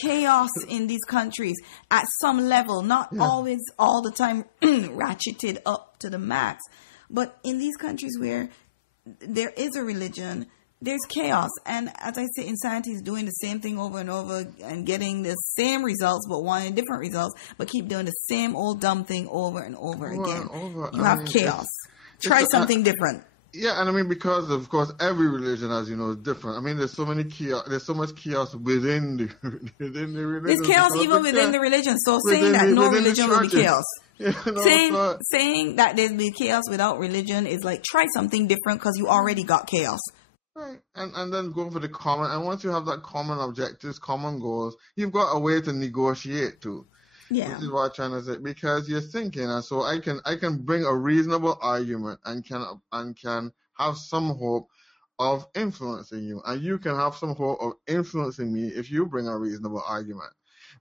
Chaos in these countries at some level, not always all the time ratcheted up to the max. But in these countries where there is a religion, there's chaos. And as I say, insanity is doing the same thing over and over and getting the same results, but wanting different results, but keep doing the same old dumb thing over and over again. You have chaos. Try something different. Yeah, and I mean, because of course every religion, as you know, is different. I mean, there's so much chaos within the religion. There's chaos even within the religion. So saying that no religion will be chaos. Saying that there'll be chaos without religion is like, try something different because you already got chaos. Right, and then go for the common. And once you have that common objectives, common goals, you've got a way to negotiate too. Yeah. Which is what I'm trying to say, because you're thinking, and so I can bring a reasonable argument and can have some hope of influencing you, and you can have some hope of influencing me if you bring a reasonable argument.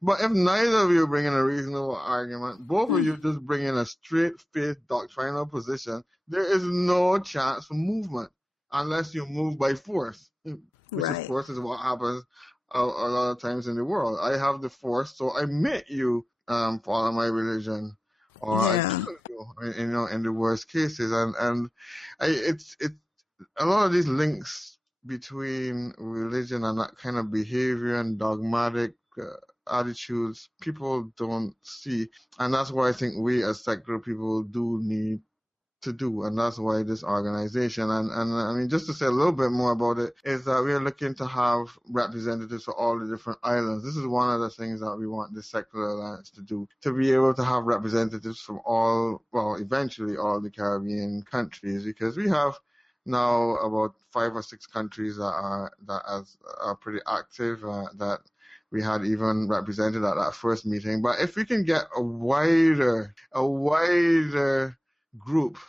But if neither of you bring in a reasonable argument, both of you just bring in a straight-faced doctrinal position, there is no chance for movement unless you move by force, which of course is what happens a lot of times in the world. I have the force, so I make you follow my religion, or I kill you, in the worst cases. And it's a lot of these links between religion and that kind of behavior and dogmatic attitudes people don't see, and that's why I think we as secular people do need to do, and that's why this organization, and I mean, just to say a little bit more about it, is that we are looking to have representatives for all the different islands. This is one of the things that we want the Secular Alliance to do, to be able to have representatives from eventually all the Caribbean countries, because we have now about 5 or 6 countries that are pretty active, that we had even represented at that first meeting. But if we can get a wider group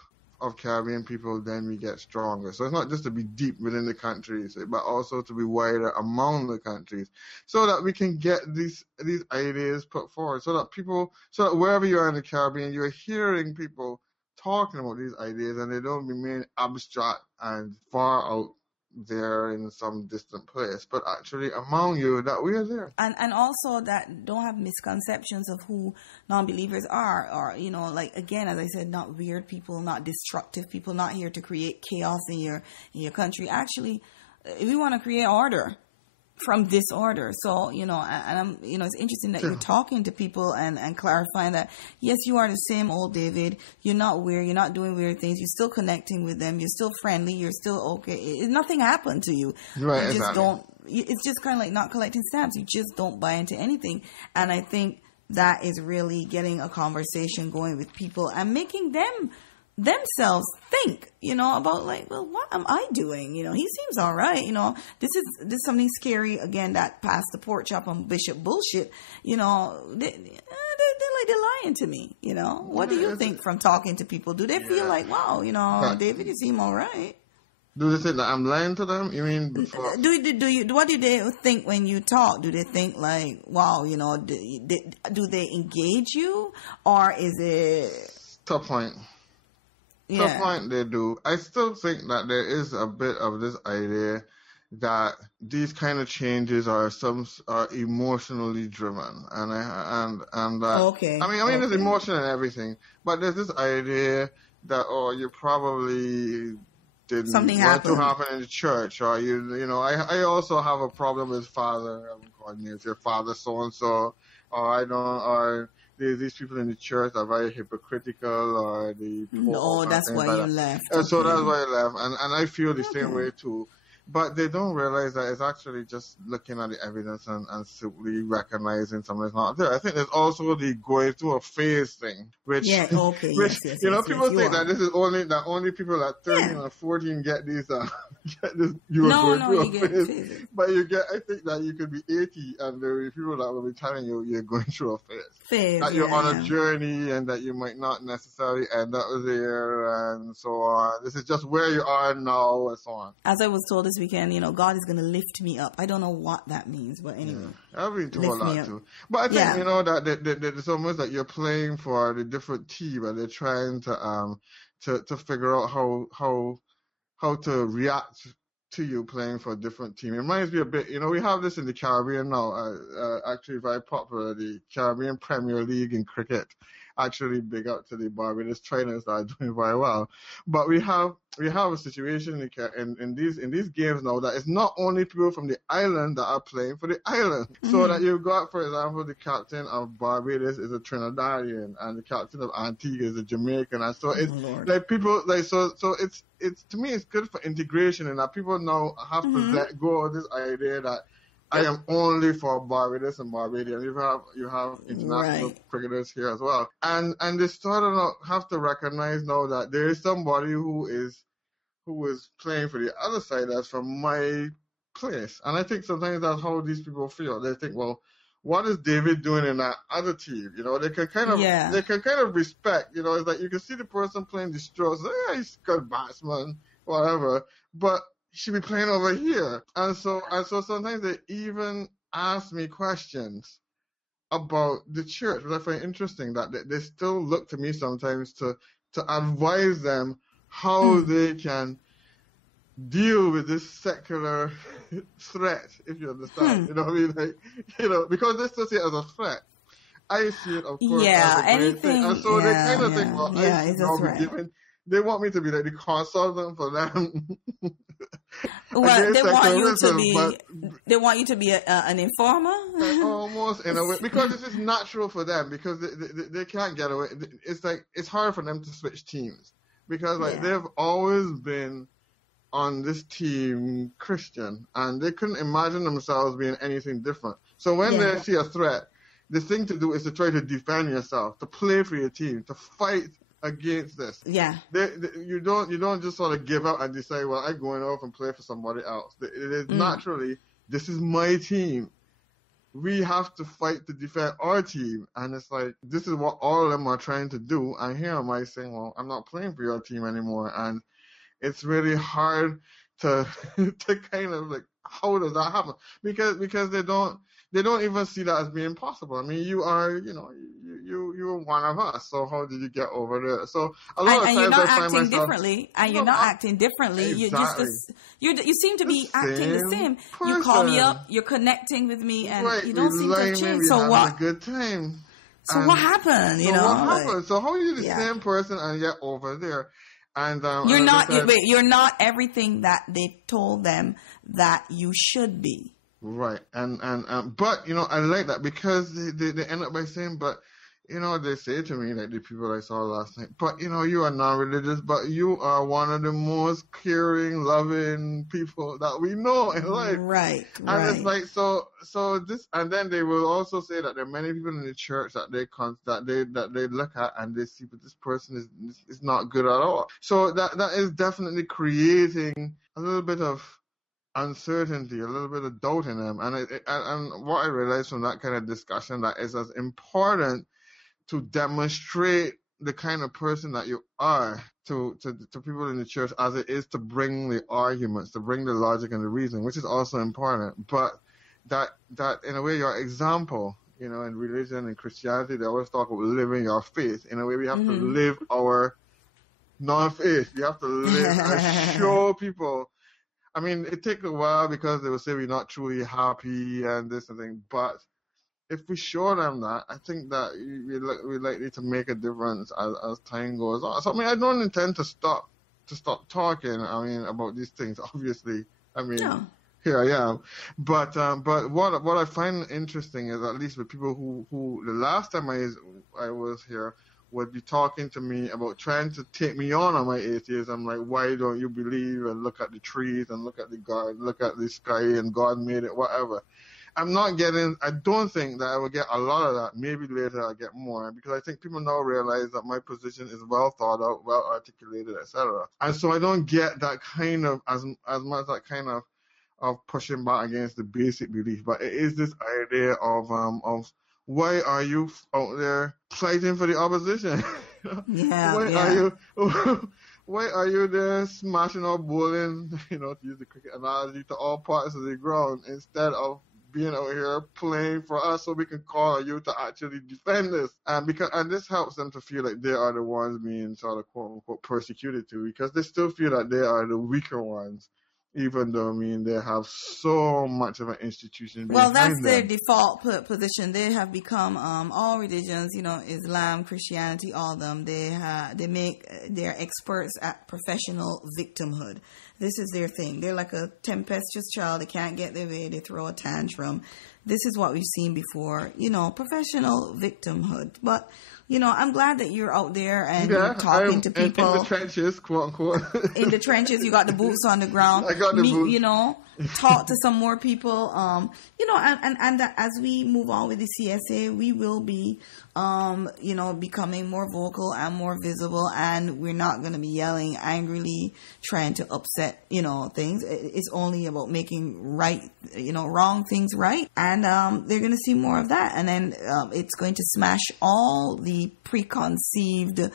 of Caribbean people, then we get stronger. So it's not just to be deep within the countries, but also to be wider among the countries, so that we can get these ideas put forward, so that wherever you are in the Caribbean, you're hearing people talking about these ideas, and they don't remain abstract and far out there in some distant place, but actually among you, that we are there. And also that don't have misconceptions of who non-believers are, or, you know, like, again, as I said, not weird people, not destructive people, not here to create chaos in your country. Actually, we want to create order from disorder. So, you know, and I'm, you know, it's interesting that you're talking to people and clarifying that, yes, you are the same old David. You're not weird. You're not doing weird things. You're still connecting with them. You're still friendly. You're still okay. Nothing happened to you. Right, you just exactly. don't, it's just kind of like not collecting stamps. You just don't buy into anything. And I think that is really getting a conversation going with people and making them themselves think, you know, about like, well, what am I doing? You know, he seems all right. You know, this is something scary. Again, that past the pork chop and bishop bullshit. You know, they're lying to me. You know, what do you think from talking to people? Do they feel like, wow, you know, David, you seem all right? Do they think that I'm lying to them? You mean before? What do they think when you talk? Do they think like, wow, you know, do they engage you, or is it tough point? Yeah. Tough point, they do. I still think that there is a bit of this idea that these kind of changes are emotionally driven, and okay. I mean, there's emotion and everything, but there's this idea that you probably didn't something want happened to happen in the church, or you know, I also have a problem with father. I'm calling you your father so and so, or these people in the church are very hypocritical, or the that's why you left. And so that's why I left, and I feel the same way too. But they don't realize that it's actually just looking at the evidence and simply recognizing something's not there. I think there's also the going through a phase thing, which yes, you know, people think that this is only people at 13 or 14 get these get this. You get phases. But I think that you could be 80 and there will be people that will be telling you you're going through a phase. That you're on a journey and that you might not necessarily end up there and so on. This is just where you are now and so on. As I was told this weekend, you know, God is going to lift me up. I don't know what that means, but anyway. I've been told that too. But I think, you know, that there's almost like you're playing for the different team and they're trying to figure out how to react to you playing for a different team. It reminds me a bit, you know, we have this in the Caribbean now, actually very popular, the Caribbean Premier League in cricket. Actually, big up to the Barbados trainers that are doing very well. But we have a situation in these games now that it's not only people from the island that are playing for the island. Mm-hmm. So that you've got, for example, the captain of Barbados is a Trinidadian and the captain of Antigua is a Jamaican, and so it's like people like so it's to me it's good for integration, and that people now have to let go of this idea that I am only for Barbados and Barbadian. You have international cricketers here as well, and they sort of have to recognize now that there is somebody who is playing for the other side that's from my place, and I think sometimes that's how these people feel. They think, well, what is David doing in that other team? You know, they can kind of respect. You know, it's like you can see the person playing the strokes. He's a good batsman, whatever, but should be playing over here. And so sometimes they even ask me questions about the church, which I find interesting, that they still look to me sometimes to advise them how they can deal with this secular threat, if you understand. You know what I mean? Like, you know, because they still see it as a threat. I see it, of course, as a great thing. And so they kind of think, well, I should now be given. They want me to be like the consultant for them. Well, they want you to be an informer. Almost in a way, because this is natural for them, because they can't get away. It's like it's hard for them to switch teams because they've always been on this team Christian, and they couldn't imagine themselves being anything different. So when they see a threat, the thing to do is to try to defend yourself, to play for your team, to fight against this. Yeah. You don't just sort of give up and decide, well, I'm going off and play for somebody else. It is naturally, this is my team. we have to fight to defend our team. And it's like, this is what all of them are trying to do. And here am I saying, well, I'm not playing for your team anymore. And it's really hard to to kind of like, how does that happen? Because they don't even see that as being possible. I mean, you are, you're one of us. So how did you get over there? So a lot of times you're not I find acting myself differently, and you're not acting differently. Exactly. You seem to be acting the same. You call me up, you're connecting with me, and you don't seem to have changed. So what? A good time. So what happened? What happened? So how are you the same person and yet over there? And you're not. You're not everything that they told them that you should be. Right. And but I like that because they end up by saying, but they say to me, like the people I saw last night, but you are non-religious, but you are one of the most caring, loving people that we know in life. Right. And it's like, so this, and then they will also say that there are many people in the church that they look at and they see, but this person is not good at all. So that is definitely creating a little bit of uncertainty, a little bit of doubt in them. And what I realized from that kind of discussion, that is as important to demonstrate the kind of person that you are to people in the church as it is to bring the arguments, to bring the logic and the reason, which is also important. But that in a way, your example, in religion and Christianity, they always talk about living your faith. In a way, we have to live our non-faith. You have to live and show people. I mean, it takes a while because they will say we're not truly happy and this and thing, but if we show them that, I think that we're likely to make a difference as time goes on. So, I mean, I don't intend to stop talking, about these things, obviously. Here I am. But what I find interesting is, at least with people who the last time I was here, would be talking to me about trying to take me on my atheism. Like, why don't you believe, and look at the trees and look at the garden, look at the sky and God made it, whatever. I don't think that I will get a lot of that. Maybe later I'll get more, because I think people now realize that my position is well thought out, well articulated, etc. And so I don't get that kind of, as much that kind of pushing back against the basic belief. But it is this idea of why are you out there fighting for the opposition? Why are you there smashing or bowling, to use the cricket analogy, to all parts of the ground, instead of being out here playing for us so we can call on you to actually defend this? And this helps them to feel like they are the ones being sort of quote unquote persecuted too, because they still feel that they are the weaker ones, even though they have so much of an institution behind them. Well, that's their default position. They have become all religions, Islam, Christianity, all of them. They're experts at professional victimhood. This is their thing. They're like a tempestuous child. They can't get their way. They throw a tantrum. This is what we've seen before, professional victimhood. But, I'm glad that you're out there and you're talking to people. In the trenches, quote unquote. In the trenches, you got the boots on the ground. I got the boots. Talk to some more people. And as we move on with the CSA, we will be, becoming more vocal and more visible, and we're not going to be yelling angrily, trying to upset, things. It's only about making wrong things right. And they're going to see more of that. And then it's going to smash all the preconceived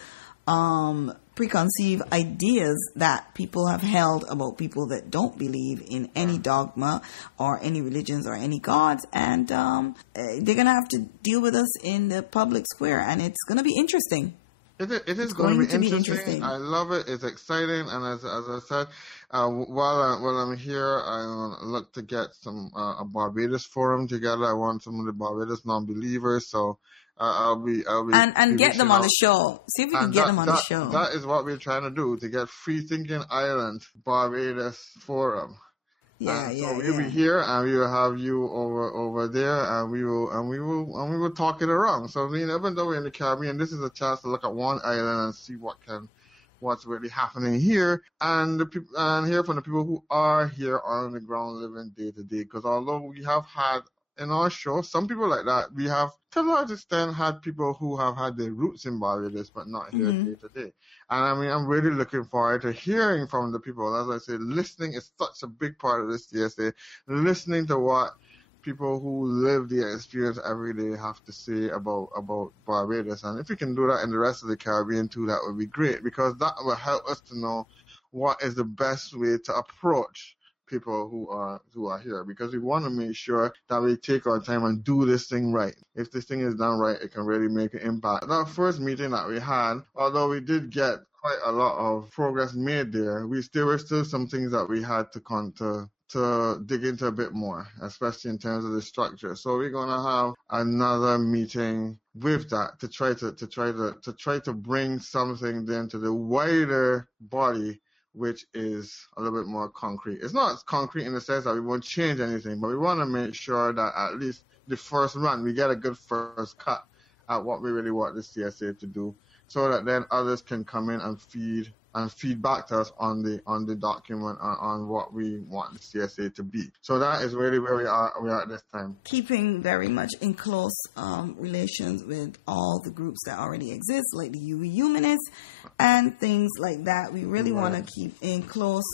ideas that people have held about people that don't believe in any dogma or any religions or any gods. And they're going to have to deal with us in the public square, and it's going to be interesting. It is going to be interesting. I love it. It's exciting. And as I said, while I'm here, I look to get a Barbados forum together. I want some of the Barbados non-believers. So I'll be get them on the show. See if we can get them on the show. That is what we're trying to do, to get Freethinking Island Barbados forum. So we'll be here, and we will have you over there, and we will talk it around. So even though we're in the Caribbean, this is a chance to look at one island and see what's really happening here, and hear from the people who are here on the ground living day to day. Because although we have had in our show some people like that, we have to a large extent had people who have had their roots in Barbados but not here day to day. And I'm really looking forward to hearing from the people. As I say, listening is such a big part of this CSA. Listening to what people who live the experience every day have to say about Barbados. And if we can do that in the rest of the Caribbean too, that would be great, because that will help us to know what is the best way to approach people who are here, because we want to make sure that we take our time and do this thing right. If this thing is done right, it can really make an impact. That first meeting that we had, although we did get quite a lot of progress made there, there were still some things that we had to dig into a bit more, especially in terms of the structure. So we're gonna have another meeting with that to try to bring something then to the wider body, which is a little bit more concrete. It's not concrete in the sense that we won't change anything, but we want to make sure that at least the first run, we get a good first cut at what we really want the CSA to do, so that then others can come in and feed back to us on the document on what we want the CSA to be. So that is really where we are at this time. Keeping very much in close relations with all the groups that already exist, like the UE Humanists and things like that. We really want to keep in close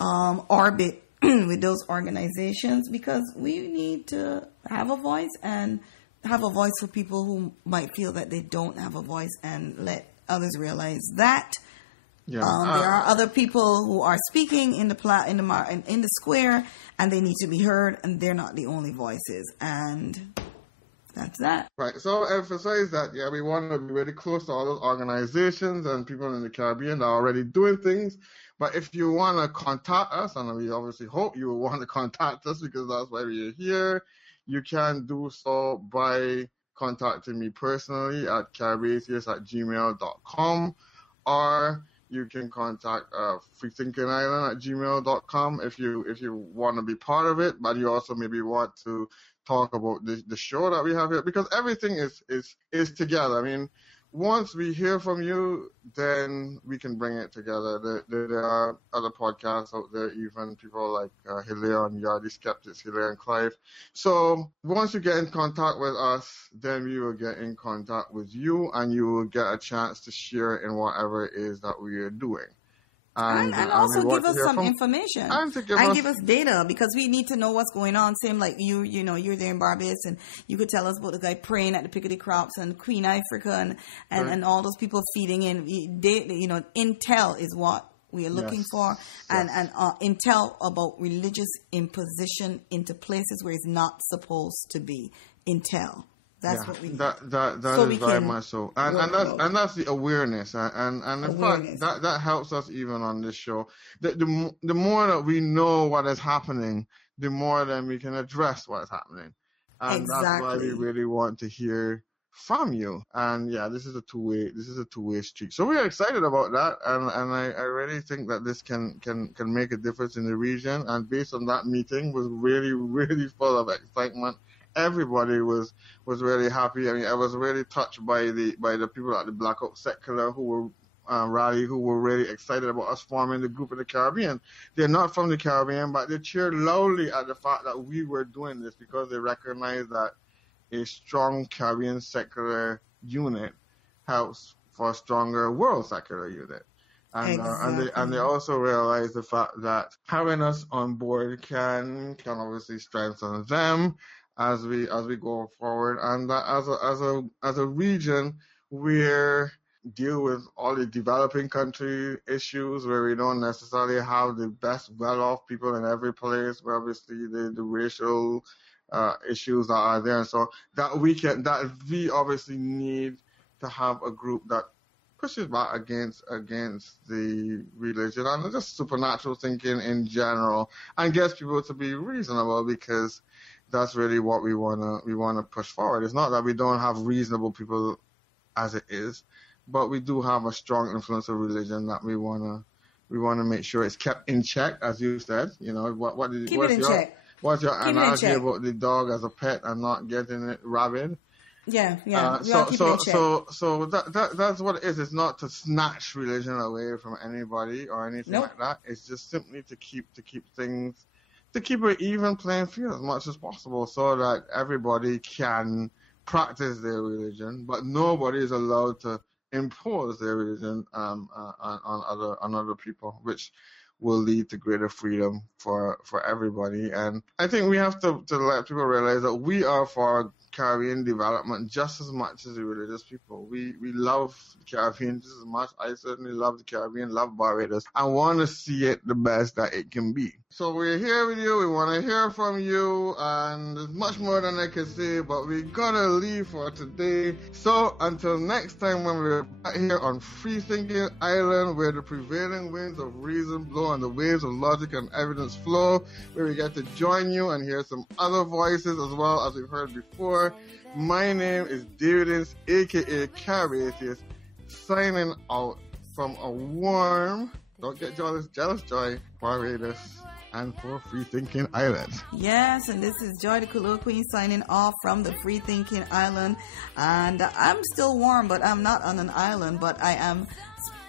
orbit with those organizations, because we need to have a voice, and have a voice for people who might feel that they don't have a voice, and let others realize that. There are other people who are speaking in the square, and they need to be heard, and they're not the only voices. And that's that. Right. So emphasize that. Yeah, we want to be really close to all those organizations and people in the Caribbean that are already doing things. But if you want to contact us, and we obviously hope you will want to contact us, because that's why we are here, you can do so by contacting me personally at caribbeasius@gmail.com, or you can contact Freethinking Island at gmail.com if you want to be part of it, but you also maybe want to talk about the show that we have here, because everything is together. I mean, once we hear from you, then we can bring it together. There are other podcasts out there, even people like Hilaire and Yardi Skeptics, Hilaire and Clive. So once you get in contact with us, then we will get in contact with you, and you will get a chance to share in whatever it is that we are doing. And also give us some information and give us data, because we need to know what's going on. Same like you're there in Barbados, and you could tell us about the guy praying at the Piccadilly Crops, and Queen Ifrica and all those people feeding in. Intel is what we are looking for, and intel about religious imposition into places where it's not supposed to be. Intel. That's what we need. That is very much so. And that's the awareness. And in fact, that helps us even on this show. The more that we know what is happening, the more then we can address what is happening. And that's why we really want to hear from you. And yeah, this is a two-way street. So we're excited about that, and I really think that this can make a difference in the region. And based on that meeting, was really, really full of excitement. Everybody was really happy. I mean, I was really touched by the people at the Blackout Secular who were rally, who were really excited about us forming the group in the Caribbean. They're not from the Caribbean, but they cheered loudly at the fact that we were doing this, because they recognize that a strong Caribbean secular unit helps for a stronger world secular unit. And they also realize the fact that having us on board can obviously strengthen them as we go forward, and that as a region, we're deal with all the developing country issues where we don't necessarily have the best well-off people in every place, where obviously the racial issues that are there. So that we obviously need to have a group that pushes back against the religion and just supernatural thinking in general, and gets people to be reasonable, because that's really what we wanna push forward. It's not that we don't have reasonable people as it is, but we do have a strong influence of religion that we wanna make sure it's kept in check, as you said. You know, what's your analogy about the dog as a pet and not getting it rabid? Yeah. So that's what it is. It's not to snatch religion away from anybody or anything like that. It's just simply to keep things, to keep an even playing field as much as possible, so that everybody can practice their religion, but nobody is allowed to impose their religion on other people, which will lead to greater freedom for everybody. And I think we have to let people realize that we are for Caribbean development just as much as the religious people. We love the Caribbean just as much. I certainly love the Caribbean, love Barbados. I want to see it the best that it can be. So we're here with you. We want to hear from you, and there's much more than I can say, but we gotta leave for today. So until next time, when we're back here on Freethinking Island, where the prevailing winds of reason blow and the waves of logic and evidence flow, where we get to join you and hear some other voices as well as we've heard before. My name is David Ince, aka Caribbean, signing out from a warm, don't get jealous, Joy, Barbados, and for Freethinking Island. Yes, and this is Joy the Coolio Queen signing off from the Freethinking Island. And I'm still warm, but I'm not on an island, but I am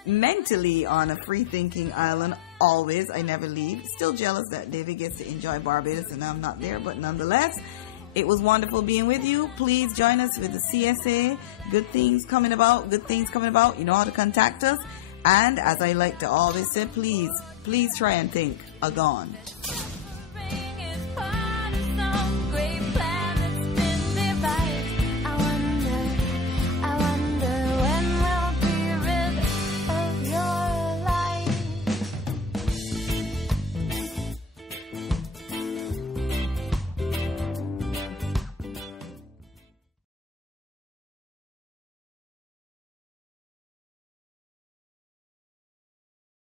mentally on a Freethinking Island always. I never leave. Still jealous that David gets to enjoy Barbados and I'm not there, but nonetheless, it was wonderful being with you. Please join us with the CSA. Good things coming about. You know how to contact us. And as I like to always say, please try and think again.